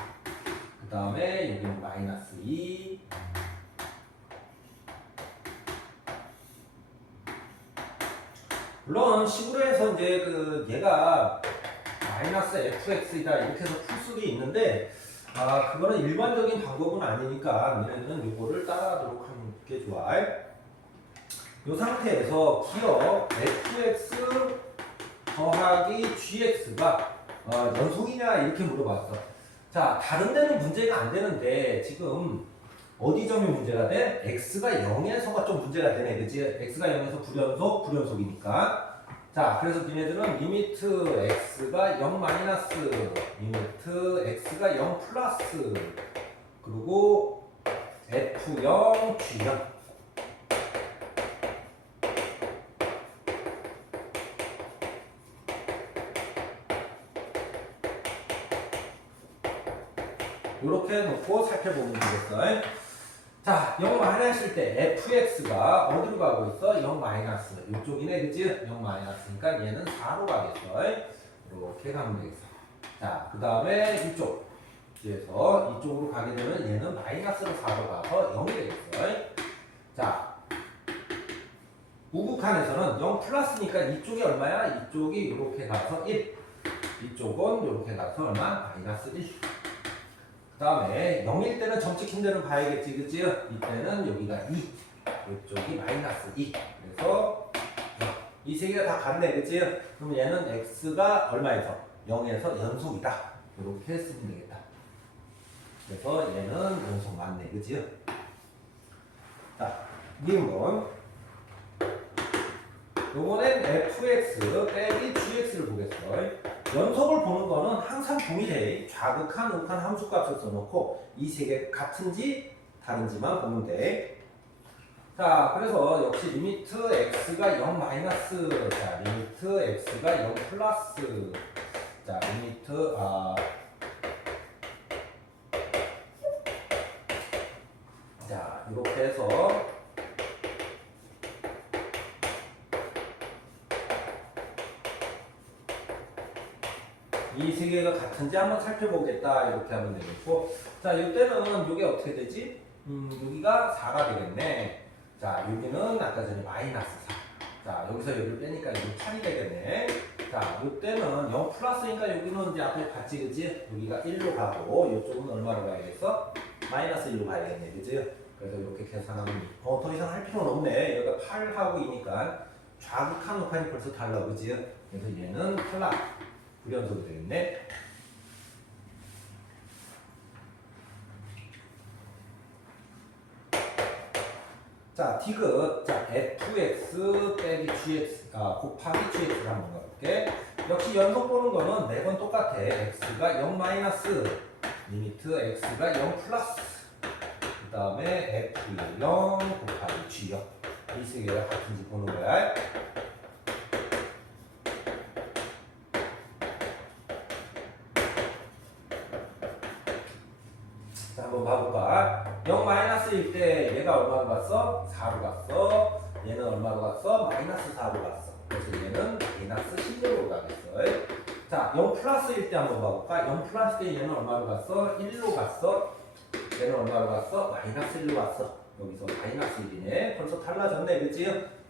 그 다음에 여기는 마이너스 2. 물론 식으로 해서 이제 얘가 마이너스 fx이다 이렇게 해서 풀 수도 있는데 그거는 일반적인 방법은 아니니까 너네는 이거를 따라하도록 하는 게 좋아. 이 상태에서 기억 fx 더하기 gx가 연속이냐 이렇게 물어봤어. 자, 다른 데는 문제가 안 되는데 지금 어디 점이 문제가 돼? x가 0에서가 좀 문제가 되네, 그치? x가 0에서 불연속이니까. 자, 그래서 니네들은 리미트 x가 0 마이너스, 리미트 x가 0 플러스, 그리고 f0, g0. 이렇게 놓고 살펴보면 되겠어. 자, 0 마이너스일 때 fx가 어디로 가고 있어? 0 마이너스. 이쪽이네, 그치? 0 마이너스니까 얘는 4로 가겠어. 이렇게 가면 되겠어. 자, 그 다음에 이쪽. 그래서 이쪽으로 가게 되면 얘는 마이너스로 4로 가서 0이 되겠어. 자, 우극한에서는 0 플러스니까 이쪽이 얼마야? 이쪽이 이렇게 가서 1. 이쪽은 이렇게 가서 얼마? 마이너스 1. 그 다음에 0일 때는 점찍 힘대로 봐야겠지, 그치? 이때는 여기가 2, 이쪽이 마이너스 2. 그래서 이 세 개가 다 같네, 그치? 그럼 얘는 x가 얼마에서? 0에서 연속이다. 이렇게 했으면 되겠다. 그래서 얘는 연속 맞네, 그치? 자, 이번 요번엔 fx 빼기 gx를 보겠어. 연속을 보는 거는 항상 동일해. 좌극한, 우극한 함수값을 써놓고 이 세 개 같은지 다른지만 보면 돼. 자, 그래서 역시 리미트 x가 0 마이너스, 자, 리미트 x가 0 플러스, 자, 리미트 자, 이렇게 해서 이 세 개가 같은지 한번 살펴보겠다 이렇게 하면 되겠고, 자, 이때는 이게 어떻게 되지? 여기가 4가 되겠네. 자, 여기는 아까 전에 마이너스 4. 자, 여기서 여기를 빼니까 이거 8이 되겠네. 자, 이때는 0 플러스니까 여기는 이제 앞에 같이, 그지? 여기가 1로 가고, 이쪽은 얼마로 가야겠어? 마이너스 1로 가야겠네, 그지? 그래서 이렇게 계산하면, 더 이상 할 필요는 없네. 여기가 8하고 2니까 좌극한 녹한이 벌써 달라, 그지? 그래서 얘는 탈락. 불연속이 되겠네. 자, 디귿. 자, fx 빼기 gx, 곱하기 gx를 한번 가볼게. 역시 연속 보는 거는 매번 똑같아. x가 0 마이너스, 리미트 x가 0 플러스, 그 다음에 f 0 곱하기 g 0. 이 세 개가 같은지 보는 거야. 자, 한번 봐볼까? 0 마이너스일 때 얘가 얼마로 갔어? 4로 갔어. 얘는 얼마로 갔어? 마이너스 4로 갔어. 그래서 얘는 마이너스 16으로 가겠어. 자, 0 플러스일 때 한번 봐볼까? 0 플러스 때 얘는 얼마로 갔어? 1로 갔어. 얘는 얼마로 갔어? 마이너스 1로 갔어. 여기서 마이너스 1이네. 벌써 달라졌네, 그치?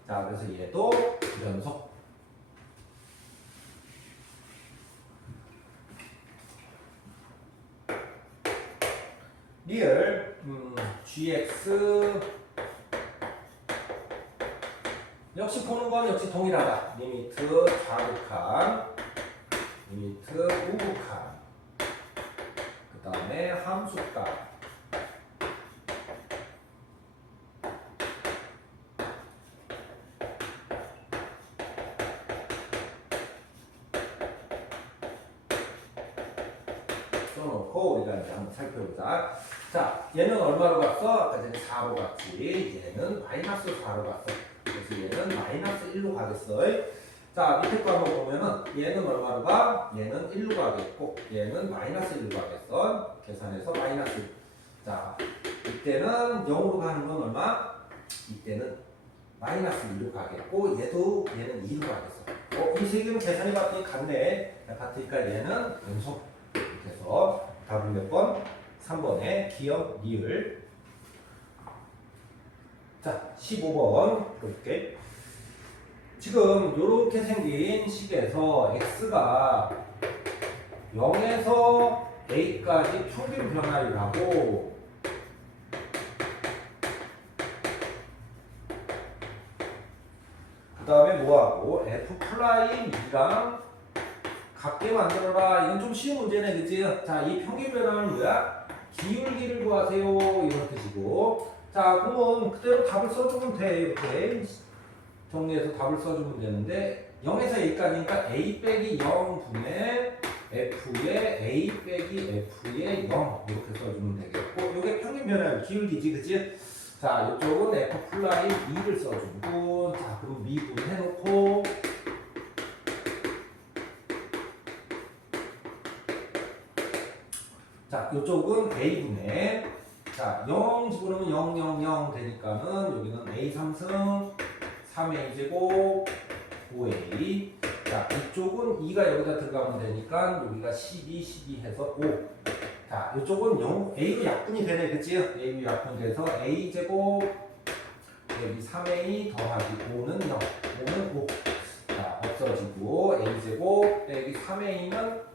자, 그래서 얘도 불연속. 리얼 gx 역시 보는 건 역시 동일하다. 리미트 좌극한, 리미트 우극한, 그 다음에 함수값. 써놓고 우리가 이제 한번 살펴보자. 자, 얘는 얼마로 갔어? 아까 전에 4로 갔지. 얘는 마이너스 4로 갔어. 그래서 얘는 마이너스 1로 가겠어. 자, 밑에 거 한번 보면은 얘는 얼마로 가? 얘는 1로 가겠고 얘는 마이너스 1로 가겠어. 계산해서 마이너스 1. 자, 이때는 0으로 가는 건 얼마? 이때는 마이너스 2로 가겠고 얘도 얘는 2로 가겠어. 이 세 개는 계산이 같으니 같네. 같으니까 얘는 연속. 이렇게 해서 답은 몇 번? 3번에 기억, 리을. 자, 15번 볼게. 지금 이렇게 생긴 식에서 x가 0에서 a까지 평균 변화를 하고 그 다음에 뭐하고 f 프라임 2랑 같게 만들어라. 이건 좀 쉬운 문제네, 그치? 자, 이 평균 변화는 뭐야? 기울기를 구하세요. 이런 뜻이고. 자, 그러면 그대로 답을 써주면 돼. 이렇게 정리해서 답을 써주면 되는데 0에서 a까지니까 a 빼기 0분의 f의 a 빼기 f의 0 이렇게 써주면 되겠고 이게 평균 변화 기울기지, 그치? 자, 이쪽은 f 플라임 2를 써주고 자, 그럼 미분 해놓고 자, 이쪽은 a분의 자, 0 집어넣으면 0, 0, 0 되니까는 여기는 a 3승 3a 제곱 5a 자, 이쪽은 2가 여기다 들어가면 되니까 여기가 12, 12 해서 5 자, 이쪽은 0, a로 약분이 되네, 그치? a로 약분이 돼서 a 제곱 여기 3a 더하기 5는 0 5는 5 자, 없어지고 a 제곱 빼기 3a는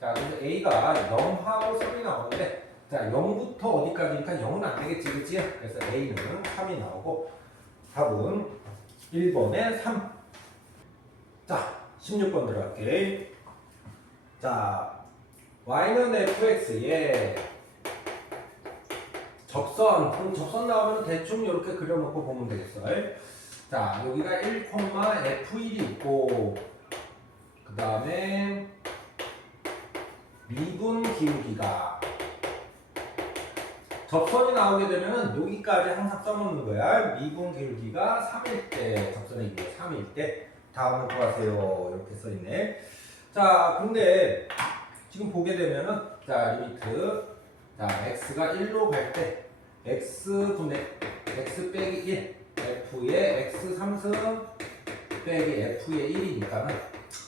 자, 그래서 a가 0하고 3이 나오는데 자, 0부터 어디까지니까 0은 안 되겠지, 그치? 그래서 a는 3이 나오고 답은 1번에 3. 자, 16번 들어갈게. 자, y는 fx에 접선, 그럼 접선 나오면 대충 이렇게 그려놓고 보면 되겠어. 자, 여기가 1,f1이 있고 그 다음에 미분 기울기가 접선이 나오게 되면은 여기까지 항상 써놓는 거야. 미분 기울기가 3일 때, 접선의 기울기가 3일 때 다음은 구하세요. 이렇게 써있네. 자, 근데 지금 보게 되면은 자, 리미트 자, x가 1로 갈 때 x분의 x 빼기 1 f의 x 3승 빼기 f의 1이니까는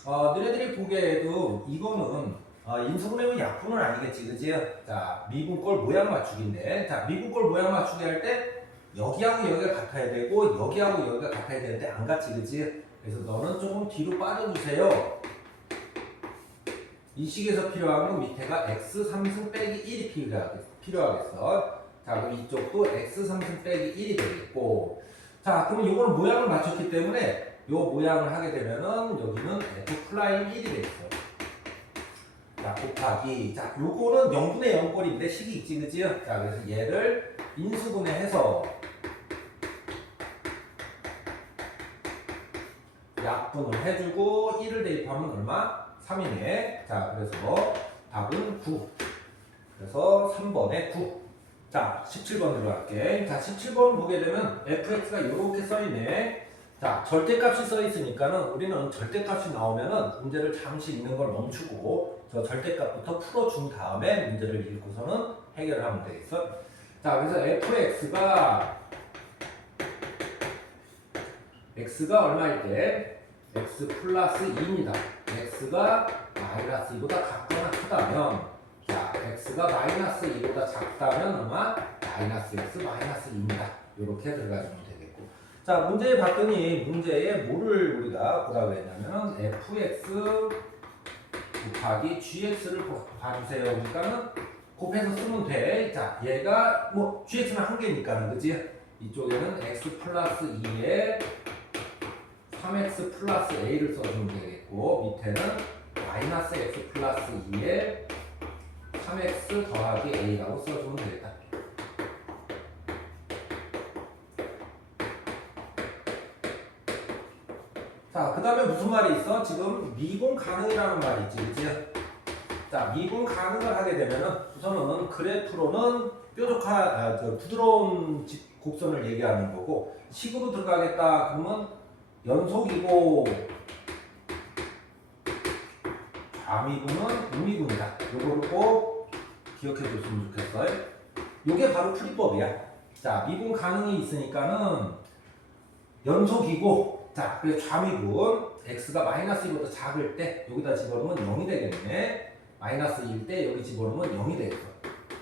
너네들이 보기에도 이거는 인수분해면 약분은 아니겠지, 그지? 자, 미분꼴 모양 맞추기인데, 자, 미분꼴 모양 맞추기 할 때, 여기하고 여기가 같아야 되고 여기하고 여기가 같아야 되는데 안 같지, 그치? 그래서 너는 조금 뒤로 빠져주세요. 이 식에서 필요한 건 밑에가 x 3승 빼기 1이 필요하겠어. 자, 그럼 이쪽도 x 3승 빼기 1이 되겠고. 자, 그럼 이걸 모양을 맞췄기 때문에 이 모양을 하게 되면은 여기는 f 프라임 1이 되겠어. 자, 곱하기. 자, 요거는 0분의 0꼴인데 식이 있지, 그치? 자, 그래서 얘를 인수분해해서 약분을 해주고 1을 대입하면 얼마? 3이네. 자, 그래서 답은 9. 그래서 3번에 9. 자, 17번 들어갈게. 자, 17번 보게 되면 fx가 이렇게 써있네. 자, 절대값이 써있으니까는 우리는 절대값이 나오면은 문제를 잠시 읽는 걸 멈추고 저 절대값부터 풀어준 다음에 문제를 읽고서는 해결을 하면 되겠어. 자, 그래서 x가 얼마일 때? x 플러스 2입니다. x가 마이너스 2보다 작거나 크다면, 자, x가 마이너스 2보다 작다면 얼마? 마이너스 x 마이너스 2입니다. 이렇게 들어가주면 되겠고. 자, 문제 봤더니 문제에 뭐를 우리가 보라고 했냐면 fx 곱하기 gx를 봐주세요. 그러니까는 곱해서 쓰면 돼. 자, 얘가 뭐 gx는 한 개니까는, 그치? 이쪽에는 x 플러스 2에 3x 플러스 a를 써주면 되겠고, 밑에는 마이너스 x 플러스 2에 3x 더하기 a라고 써주면 되겠다. 자, 그 다음에 무슨 말이 있어? 지금 미분 가능이라는 말이 있지, 그치? 자, 미분 가능을 하게 되면은 우선은 그래프로는 부드러운 곡선을 얘기하는 거고, 식으로 들어가겠다 그러면 연속이고 좌미분은 우미분이다. 요거를 꼭 기억해 줬으면 좋겠어요. 요게 바로 풀이법이야. 자, 미분 가능이 있으니까는 연속이고, 자, 그래서 좌미분 x가 마이너스 2보다 작을 때 여기다 집어넣으면 0이 되겠네. 마이너스 2일 때 여기 집어넣으면 0이 되겠어.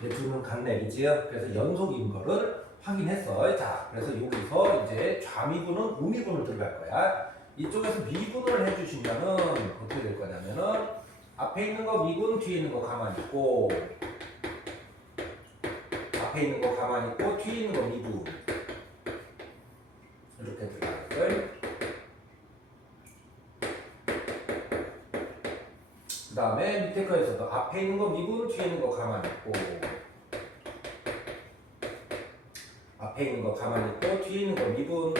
얘 둘은 같네, 그치? 그래서 연속인 거를 확인했어. 자, 그래서 여기서 이제 좌미분은 우미분을 들어갈 거야. 이쪽에서 미분을 해주시면은 어떻게 될 거냐면은 앞에 있는 거 미분, 뒤에 있는 거 가만히 있고, 앞에 있는 거 가만히 있고, 뒤에 있는 거 미분. 이렇게 들어가겠어요. 그 다음에 밑에 거에서도 앞에 있는 거 미분, 뒤에 있는 거 가만히 있고, 앞에 있는 거 가만히 있고, 뒤에 있는 거 미분.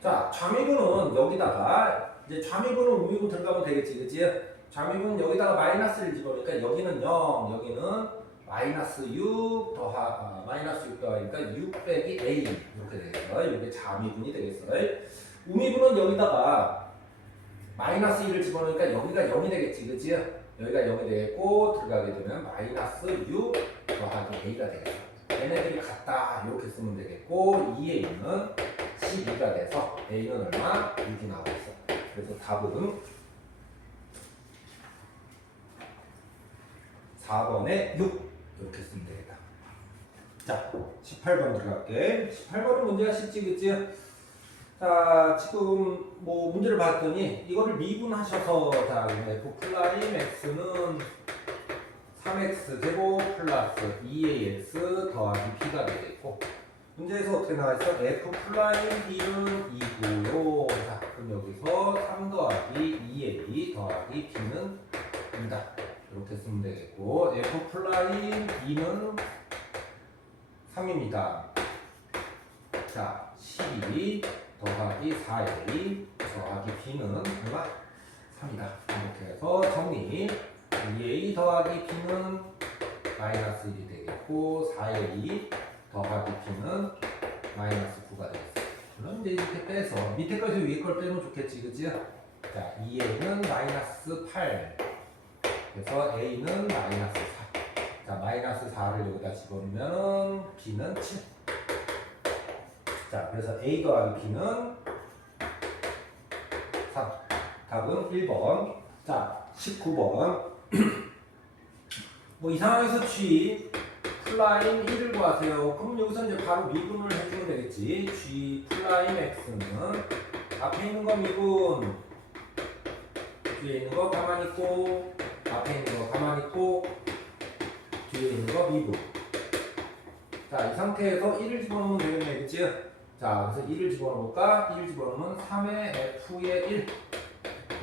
자, 좌미분은 여기다가 이제 좌미분은 우미분 들어가면 되겠지, 그치? 좌미분 여기다가 마이너스를 집어넣으니까 여기는 0, 여기는 마이너스 6 마이너스 6 더하니까 6 빼기 a 이렇게 되겠어. 이게 좌미분이 되겠어. 우미분은 여기다가 마이너스 2를 집어넣으니까 여기가 0이 되겠지, 그치? 여기가 0이 되겠고, 들어가게 되면 마이너스 6 더하기 a가 되겠어. 얘네들이 같다 이렇게 쓰면 되겠고, 2a는 12가 돼서 a는 얼마? 6이 나와 있어. 그래서 답은 4번에 6 이렇게 쓰면 되겠다. 자, 18번 들어갈게. 18번은 문제가 쉽지, 그치? 자, 지금 뭐 문제를 봤더니 이거를 미분하셔서, 자, f 플라임 x는 3x 제곱 플러스 2ax 더하기 b가 되겠고, 문제에서 어떻게 나와있어? f 플라임 b는 2고요. 자, 그럼 여기서 3 더하기 2a 더하기 b는 2다. 이렇게 쓰면 되겠고, f 플라임 b는 3입니다. 자, 12 더하기 4a 더하기 b는 얼마? 3이다. 이렇게 해서 정리. 2a 더하기 b는 마이너스 1이 되겠고, 4a 더하기 b는 마이너스 9가 되겠어. 그럼 이제 이렇게 빼서 밑에 거에서 위에 걸 빼면 좋겠지, 그치? 자, 2a는 마이너스 8. 그래서 a는 마이너스 4. 자, 마이너스 4를 여기다 집어넣으면 b는 7. 자, 그래서 a 더하기 b는 3. 답은 1번. 자, 19번. 뭐 이 상황에서 G 플라임 1을 구하세요. 그럼 여기서 이제 바로 미분을 해주면 되겠지. G 플라임 X는 앞에 있는 거 미분, 뒤에 있는 거 가만히 있고, 앞에 있는 거 가만히 있고, 뒤에 있는 거 미분. 자, 이 상태에서 1을 집어넣으면 되겠네, 그치? 자, 그래서 1을 집어넣을까? 1 집어넣으면 3의 F의 1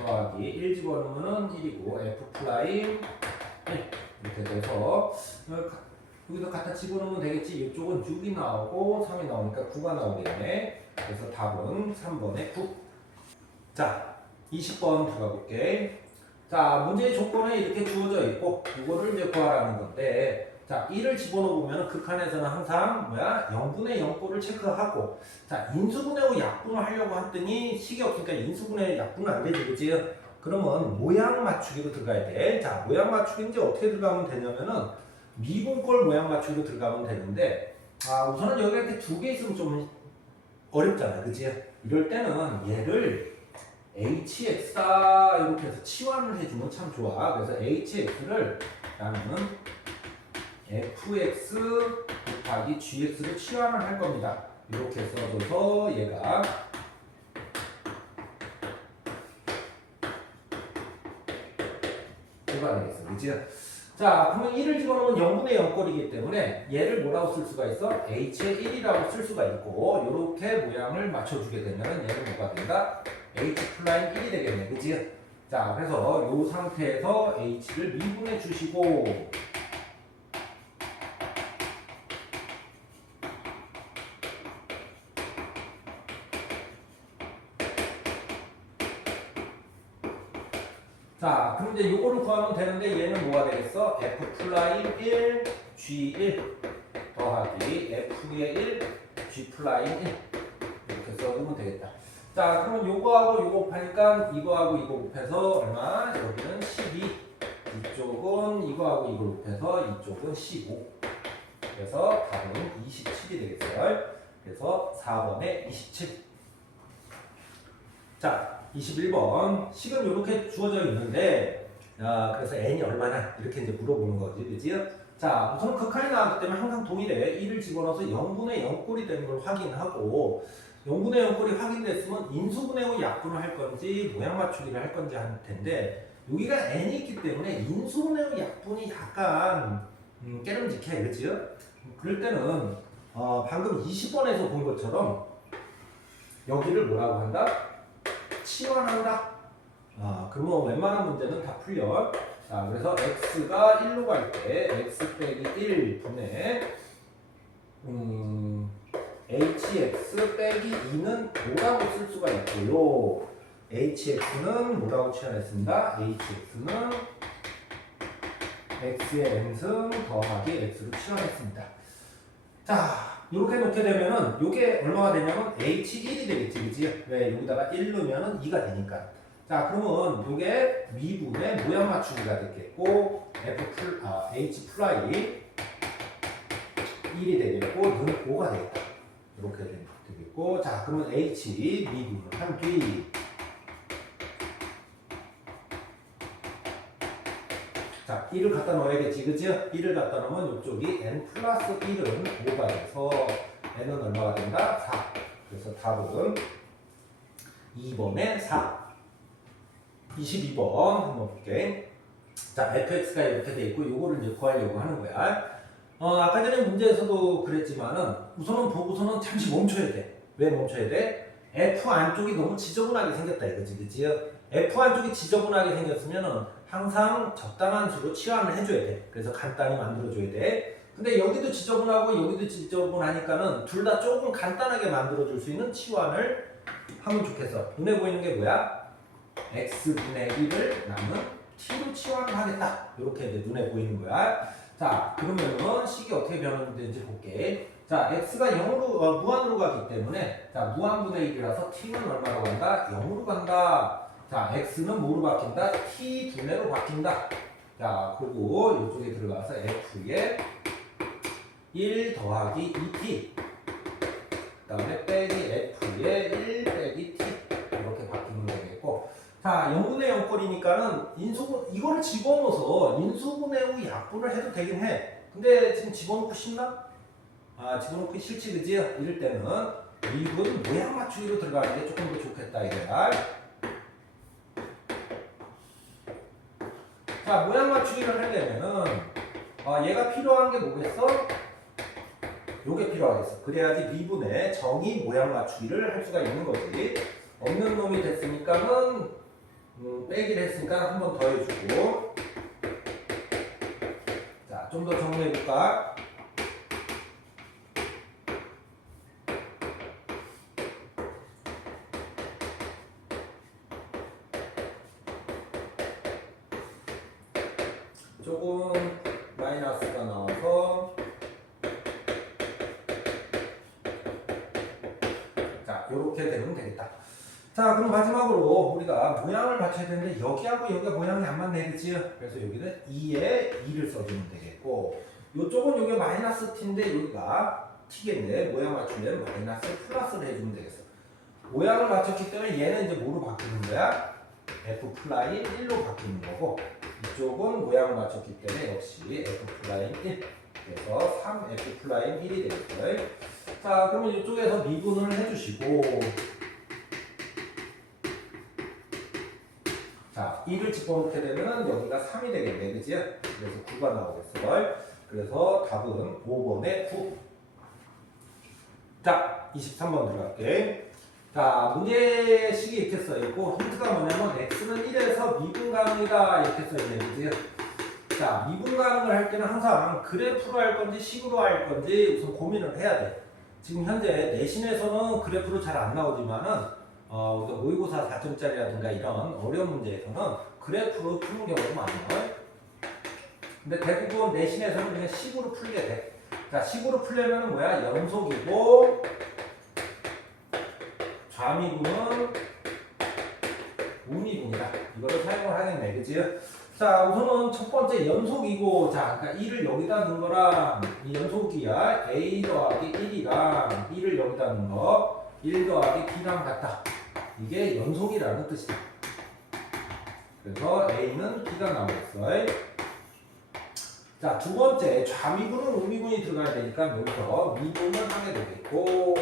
더하기 1 집어넣으면 1이고 F 플라임 1 이렇게 돼서 여기서 갖다 집어넣으면 되겠지. 이쪽은 6이 나오고 3이 나오니까 9가 나오겠네. 그래서 답은 3번에 9. 자, 20번 들어가 볼게. 자, 문제의 조건에 이렇게 주어져 있고 이거를 이제 구하라는 건데, 자, 1을 집어넣으면 극한에서는 항상 0분의 0꼴을 체크하고, 자, 인수분해 후 약분을 하려고 했더니 식이 없으니까 인수분해 약분은 안 되지, 그치? 그러면 모양 맞추기로 들어가야 돼. 자, 모양 맞추기 이제 어떻게 들어가면 되냐면은 미분꼴 모양 맞추기로 들어가면 되는데, 우선은 여기가 이렇게 두 개 있으면 좀 어렵잖아, 그치? 이럴 때는 얘를 hx다 이렇게 해서 치환을 해주면 참 좋아. 그래서 hx를 나는 fx 곱하기 gx로 치환을 할 겁니다. 이렇게 써줘서 얘가 뭐가 되겠어, 그치? 자, 그러면 1을 집어넣으면 0분의 0꼴이기 때문에 얘를 뭐라고 쓸 수가 있어? h의 1이라고 쓸 수가 있고, 이렇게 모양을 맞춰주게 되면 얘는 뭐가 된다? h 플라임 1이 되겠네, 그치? 자, 그래서 이 상태에서 h를 미분해 주시고, 자, 그럼 이제 요거를 구하면 되는데 얘는 뭐가 되겠어? f 플라임 1, g1 더하기 f의 1, g 플라임 1 이렇게 써주면 되겠다. 자, 그러면 요거하고 요거 곱하니까 이거하고 이거 곱해서 얼마? 여기는 12. 이쪽은 이거하고 이걸 곱해서 이쪽은 15. 그래서 답은 27이 되겠어요. 그래서 4번에 27. 자, 21번. 식은 이렇게 주어져 있는데, 그래서 n이 얼마나? 이렇게 이제 물어보는 거지, 그지? 자, 우선 극한이 나왔기 때문에 항상 동일해. 1을 집어넣어서 0분의 0꼴이 되는 걸 확인하고, 0분의 0꼴이 확인됐으면 인수분해 후 약분을 할 건지, 모양 맞추기를 할 건지 할 텐데, 여기가 n이 있기 때문에 인수분해 후 약분이 약간, 깨름직해, 그지? 그럴 때는, 방금 20번에서 본 것처럼, 여기를 뭐라고 한다? 치환한다. 그러면 웬만한 문제는 다 풀려. 자, 그래서 x가 1로 갈 때 x 빼기 1분의 hx 빼기 2는 뭐라고 쓸 수가 있고요. hx는 뭐라고 치환했습니다. hx는 x의 n승 더하기 x로 치환했습니다. 자, 이렇게 놓게 되면은 요게 얼마가 되냐면 h1이 되겠지, 그치? 왜? 여기다가 1 넣으면은 2가 되니까. 자, 그러면 요게 미분의 모양 맞추기가 되겠고, h 플라이 1이 되겠고, 는 5가 되겠다. 이렇게 되겠고, 자, 그러면 h 미분을 한 뒤, 자, 1을 갖다 넣어야겠지, 그치? 1을 갖다 넣으면 이쪽이 n 플러스 1은 5가 돼서 n은 얼마가 된다? 4. 그래서 답은 2번에 4. 22번 한번 볼게. 자, fx가 이렇게 돼 있고 요거를 이제 구하려고 하는 거야. 아까 전에 문제에서도 그랬지만은 우선은 보고서는 잠시 멈춰야 돼. 왜 멈춰야 돼? f 안쪽이 너무 지저분하게 생겼다 이거지, 그치? f 안쪽이 지저분하게 생겼으면은 항상 적당한 수로 치환을 해줘야 돼. 그래서 간단히 만들어줘야 돼. 근데 여기도 지저분하고 여기도 지저분하니까는 둘 다 조금 간단하게 만들어줄 수 있는 치환을 하면 좋겠어. 눈에 보이는 게 뭐야? x분의 1을 나는 t로 치환을 하겠다. 이렇게 이제 눈에 보이는 거야. 자, 그러면은 식이 어떻게 변하는지 볼게. 자, x가 0으로, 무한으로 가기 때문에, 자, 무한분의 1이라서 t는 얼마로 간다? 0으로 간다. 자, x는 뭐로 바뀐다? t분의로 바뀐다. 자, 그리고 이쪽에 들어가서 f에 1 더하기 2t. 그 다음에 빼기 f에 1 빼기 t. 이렇게 바뀌면 되겠고. 자, 0분의 0꼴이니까는 이거를 집어넣어서 인수분해 후 약분을 해도 되긴 해. 근데 지금 집어넣고 싶나? 집어넣기 싫지, 그지? 이럴 때는 미분 모양 맞추기로 들어가는 게 조금 더 좋겠다, 이거야. 자, 모양 맞추기를 하려면은, 얘가 필요한 게 뭐겠어? 요게 필요하겠어. 그래야지 미분의 정의 모양 맞추기를 할 수가 있는 거지. 없는 놈이 됐으니까는, 빼기를 했으니까 한 번 더 해주고. 자, 좀 더 정리해볼까? 조금 마이너스가 나와서 자, 요렇게 되면 되겠다. 자, 그럼 마지막으로 우리가 모양을 맞춰야 되는데 여기하고 여기가 모양이 안 맞네, 그치? 그래서 여기는 2에 2를 써주면 되겠고 요쪽은 여기 마이너스 t인데 여기가 t겠네. 모양 맞추면 마이너스 플러스를 해주면 되겠어. 모양을 맞췄기 때문에 얘는 이제 뭐로 바뀌는 거야? f 플라임 1로 바뀌는 거고 이쪽은 모양을 맞췄기 때문에 역시 f 플라임 1 그래서 3f 플라임 1이 되겠어요. 자, 그러면 이쪽에서 미분을 해주시고 자, 2를 집어넣게 되면 여기가 3이 되겠네, 그지? 그래서 9가 나오겠어요. 그래서 답은 5번에 9. 자, 23번 들어갈게. 자, 문제식이 이렇게 써있고 힌트가 뭐냐면 x는 1에서 미분 가능이다 이렇게 써있네, 그지? 자, 미분 가능을 할 때는 항상 그래프로 할 건지 식으로 할 건지 우선 고민을 해야 돼. 지금 현재 내신에서는 그래프로 잘 안 나오지만은 우리가 모의고사 4점짜리라든가 이런 어려운 문제에서는 그래프로 푸는 경우도 많아요. 근데 대부분 내신에서는 그냥 식으로 풀게 돼. 자, 식으로 풀려면 뭐야? 연속이고 좌미분은 우미분이다. 이거를 사용을 하겠네, 그치? 자, 우선은 첫 번째 연속이고, 자, 그러니까 1을 여기다 넣은 거랑 이 연속이야. a 더하기 1이랑 1을 여기다 넣은 거 1 더하기 b랑 같다. 이게 연속이라는 뜻이다. 그래서 a는 b가 나오겠어. 자, 두 번째 좌미분은 우미분이 들어가야 되니까 여기서 미분을 하게 되겠고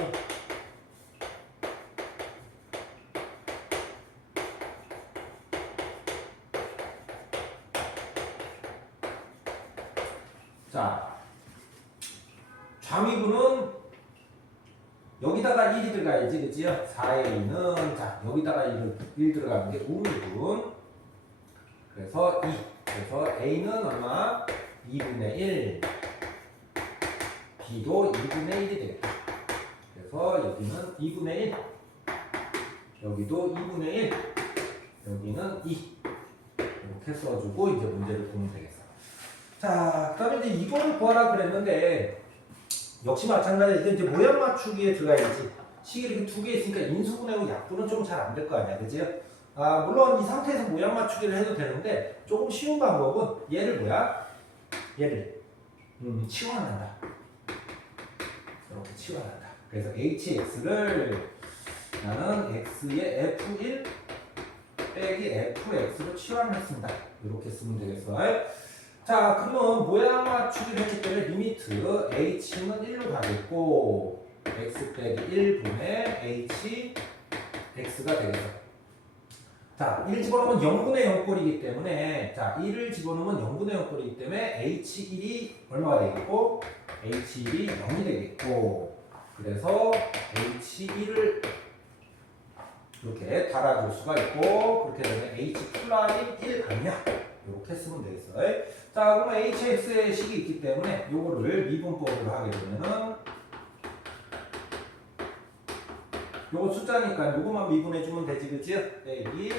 자, 좌미분은 여기다가 1이 들어가야지, 그치? 4a는 자, 여기다가 1 들어가는 게 우미분. 그래서 2. 그래서 a는 얼마? 2분의 1. b도 2분의 1이 되겠다. 그래서 여기는 2분의 1. 여기도 2분의 1. 여기는 2. 이렇게 써주고 이제 문제를 보면 되겠어. 자, 그 다음에 이제 이거를 구하라 그랬는데 역시 마찬가지로 이제 모양 맞추기에 들어가야지. 식이 이렇게 두 개 있으니까 인수분해하고 약분은 좀 잘 안 될 거 아니야, 그지? 물론 이 상태에서 모양 맞추기를 해도 되는데 조금 쉬운 방법은 얘를 뭐야? 얘를 치환한다. 이렇게 치환한다. 그래서 hx를 나는 x의 f1 빼기 fx로 치환을 했습니다. 이렇게 쓰면 되겠어. 자, 그러면 모양 맞추기를 했기 때문에 리미트 h는 1로 가겠고 x 빼기 1분의 h x가 되겠어. 자, 1 집어넣으면 0분의 0꼴이기 때문에 자, 1을 집어넣으면 0분의 0꼴이기 때문에 h1이 얼마가 되겠고 h1이 0이 되겠고 그래서 h1을 이렇게 달아줄 수가 있고 그렇게 되면 h 플라임 1 아니냐 이렇게 쓰면 되겠어. 자, 그러면 hx의 식이 있기 때문에 요거를 미분법으로 하게 되면은 요거 숫자니까 요거만 미분해주면 되지, 그치? 빼기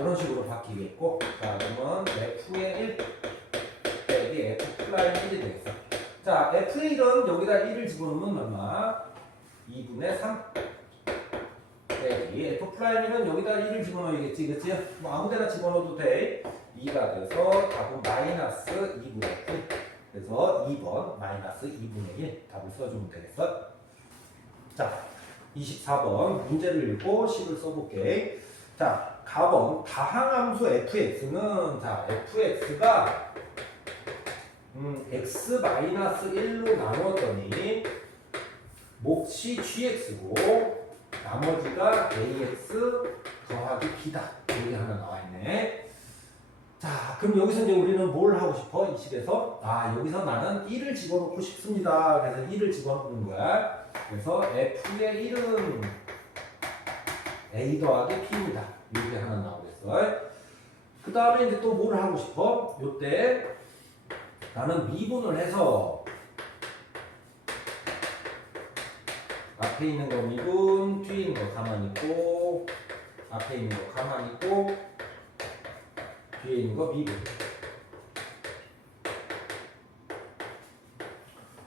이런 식으로 바뀌겠고 자, 그러면 f의 1 빼기 f 플라임 1이 되겠어. 자, f의 1은 여기다 1을 집어넣으면 얼마? 2분의 3 빼기 f 프라임 1은 여기다 1을 집어넣어야겠지, 그치? 뭐 아무데나 집어넣어도 돼. 2가 돼서 답은 마이너스 2분의 9. 그래서 2번 마이너스 2분의 1 답을 써주면 되겠어. 자, 24번 문제를 읽고 식을 써볼게. 자, 가번 다항함수 fx는 자 fx가 x-1로 나누었더니 몫이 gx고 나머지가 ax 더하기 b다. 여기 하나 나와있네. 자, 그럼 여기서 이제 우리는 뭘 하고 싶어? 이 식에서 여기서 나는 1을 집어넣고 싶습니다. 그래서 1을 집어넣는 거야. 그래서 f의 1은 a 더하기 b입니다. 이렇게 하나 나오겠어. 그 다음에 이제 또 뭘 하고 싶어? 요때 나는 미분을 해서 앞에 있는 거 미분, 뒤에 있는 거 가만히 있고, 앞에 있는 거 가만히 있고, 뒤에 있는 거 미분.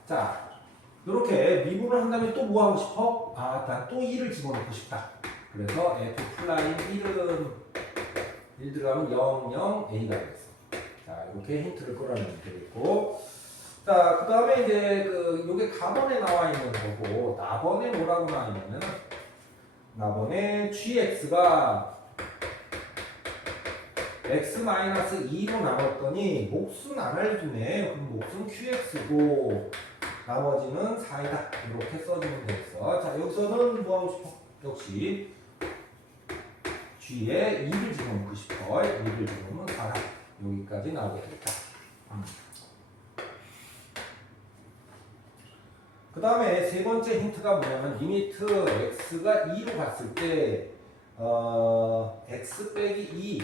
자, 이렇게 미분을 한 다음에 또 뭐 하고 싶어? 난 또 1을 집어넣고 싶다. 그래서 f 플라인 1은 1 들어가면 0, 0, a가 되겠어. 자, 이렇게 힌트를 끌어내면 되겠고. 자, 그 다음에 이제 요게 가번에 나와 있는 거고, 나번에 뭐라고 나와 있냐면, 나번에 gx가 x-2로 나눴더니 몫은 안 알려주네. 그럼 몫은 qx고 나머지는 4이다. 이렇게 써주면 되겠어. 자, 여기서는 뭐 하고 싶어? 역시 g에 2를 집어넣고 싶어. 2를 집어넣으면 4다. 여기까지 나오게 되겠다. 그 다음에 세 번째 힌트가 뭐냐면 리미트 x가 2로 갔을 때 x 빼기 2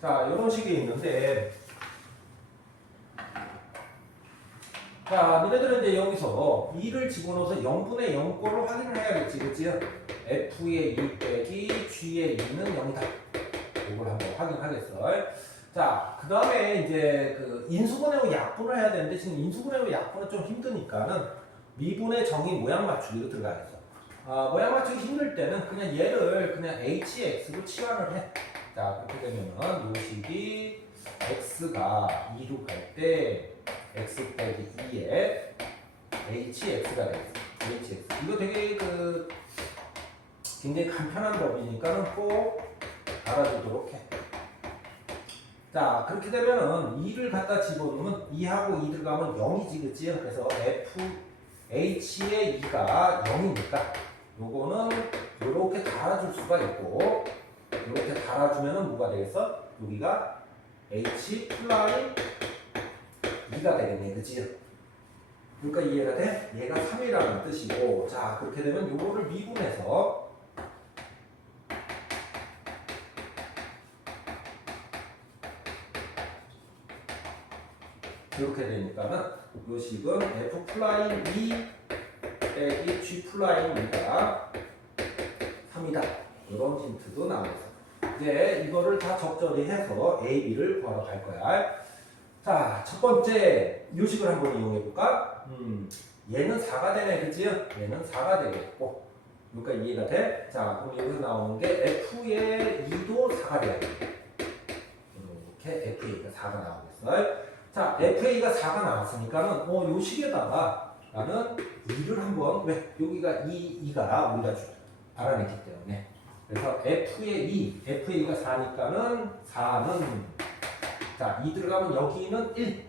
자, 이런 식이 있는데, 자, 너네들은 이제 여기서 2를 집어넣어서 0분의 0 거를 확인을 해야겠지, 그치? f의 2 빼기 g의 2는 0이다. 이걸 한번 확인하겠어. 자, 그 다음에 이제 인수분해하고 약분을 해야 되는데, 지금 인수분해하고 약분은 좀 힘드니까는 미분의 정의 모양 맞추기로 들어가겠어. 모양 맞추기 힘들 때는 그냥 얘를 그냥 hx로 치환을 해. 자, 그렇게 되면은 요 식이 x가 2로 갈 때 x 빼기 2에 hx가 되겠어. hx. 이거 되게 굉장히 간편한 법이니까는 꼭 알아두도록 해. 자, 그렇게 되면은 2를 갖다 집어넣으면 2하고 2 들어가면 0이지, 그치? 그래서 h의 2가 0이니까 요거는 요렇게 달아줄 수가 있고, 이렇게 달아주면은 뭐가 되겠어? 여기가 h 플라인 2가 되겠네, 그치? 그러니까 이해가 돼? 얘가 3이라는 뜻이고, 자, 그렇게 되면 요거를 미분해서 이렇게 되니까는 요 식은 f 플라인 2 빼기 g 플라인 2가 3이다. 이런 힌트도 나오겠어. 이제 이거를 다 적절히 해서 A, B를 구하러 갈 거야. 자, 첫 번째 요식을 한번 이용해 볼까? 얘는 4가 되네, 그치? 얘는 4가 되겠고, 그러니까 이해가 돼? 자, 그럼 여기서 나오는 게 F의 2도 4가 돼야 돼. 이렇게 FA가 4가 나오겠어. 자, FA가 4가 나왔으니까는 요 식에다가 나는 2를 한번, 왜? 여기가 2가 우리가 알아냈기 때문에. 그래서 F의 2, FA가 4니까는 4는, 자, 2 들어가면 여기는 1,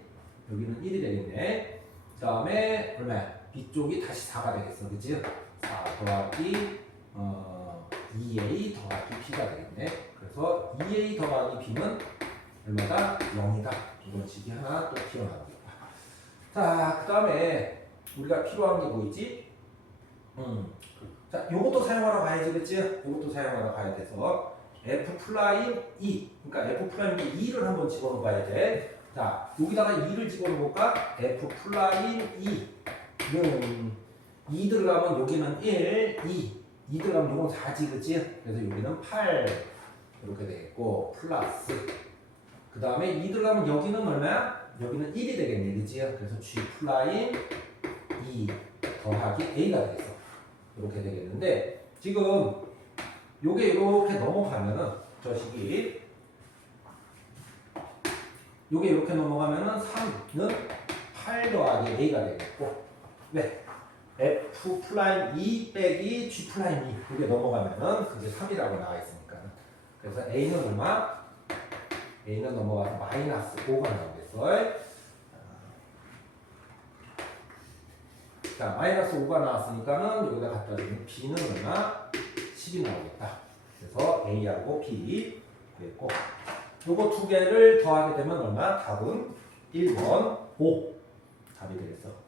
여기는 1이 되겠네. 그 다음에 얼마야? B쪽이 다시 4가 되겠어, 그치? 4 더하기 2A 더하기 B가 되겠네. 그래서 2A 더하기 B는 얼마다? 0이다. 이런 식이 하나 또 튀어나오겠다. 자, 그 다음에 우리가 필요한 게 뭐 있지? 자, 요것도 사용하러 가야지, 그치? 요것도 사용하러 가야 돼서 F 플라임 2, 그러니까 F 플라임 2를 한번 집어넣어 봐야 돼. 자, 여기다가 2를 집어넣어 볼까? F 플라임 2는 2 들어가면 여기는 1, 2 들어가면 요건 4지, 그치? 그래서 여기는 8 이렇게 되겠고, 플러스 그 다음에 2 들어가면 여기는 얼마야? 여기는 1이 되겠네, 그치? 그래서 G 플라임 2 더하기 A가 되겠어. 이렇게 되겠는데 지금 요게 이렇게 넘어가면은 저 식이 요게 이렇게 넘어가면은 3는 8 더하기 a가 되겠고 네. f 프라임 2 빼기 g 프라임 2 이게 넘어가면은 그게 3이라고 나와 있으니까 그래서 a는 얼마? a는 넘어가서 마이너스 5가 나오겠어요. 자 마이너스 5가 나왔으니까는 여기다 갖다 주면 b는 얼마? 10이 나오겠다. 그래서 a하고 b 됐고 요거 두 개를 더하게 되면 얼마? 답은 1번 5 답이 되겠어.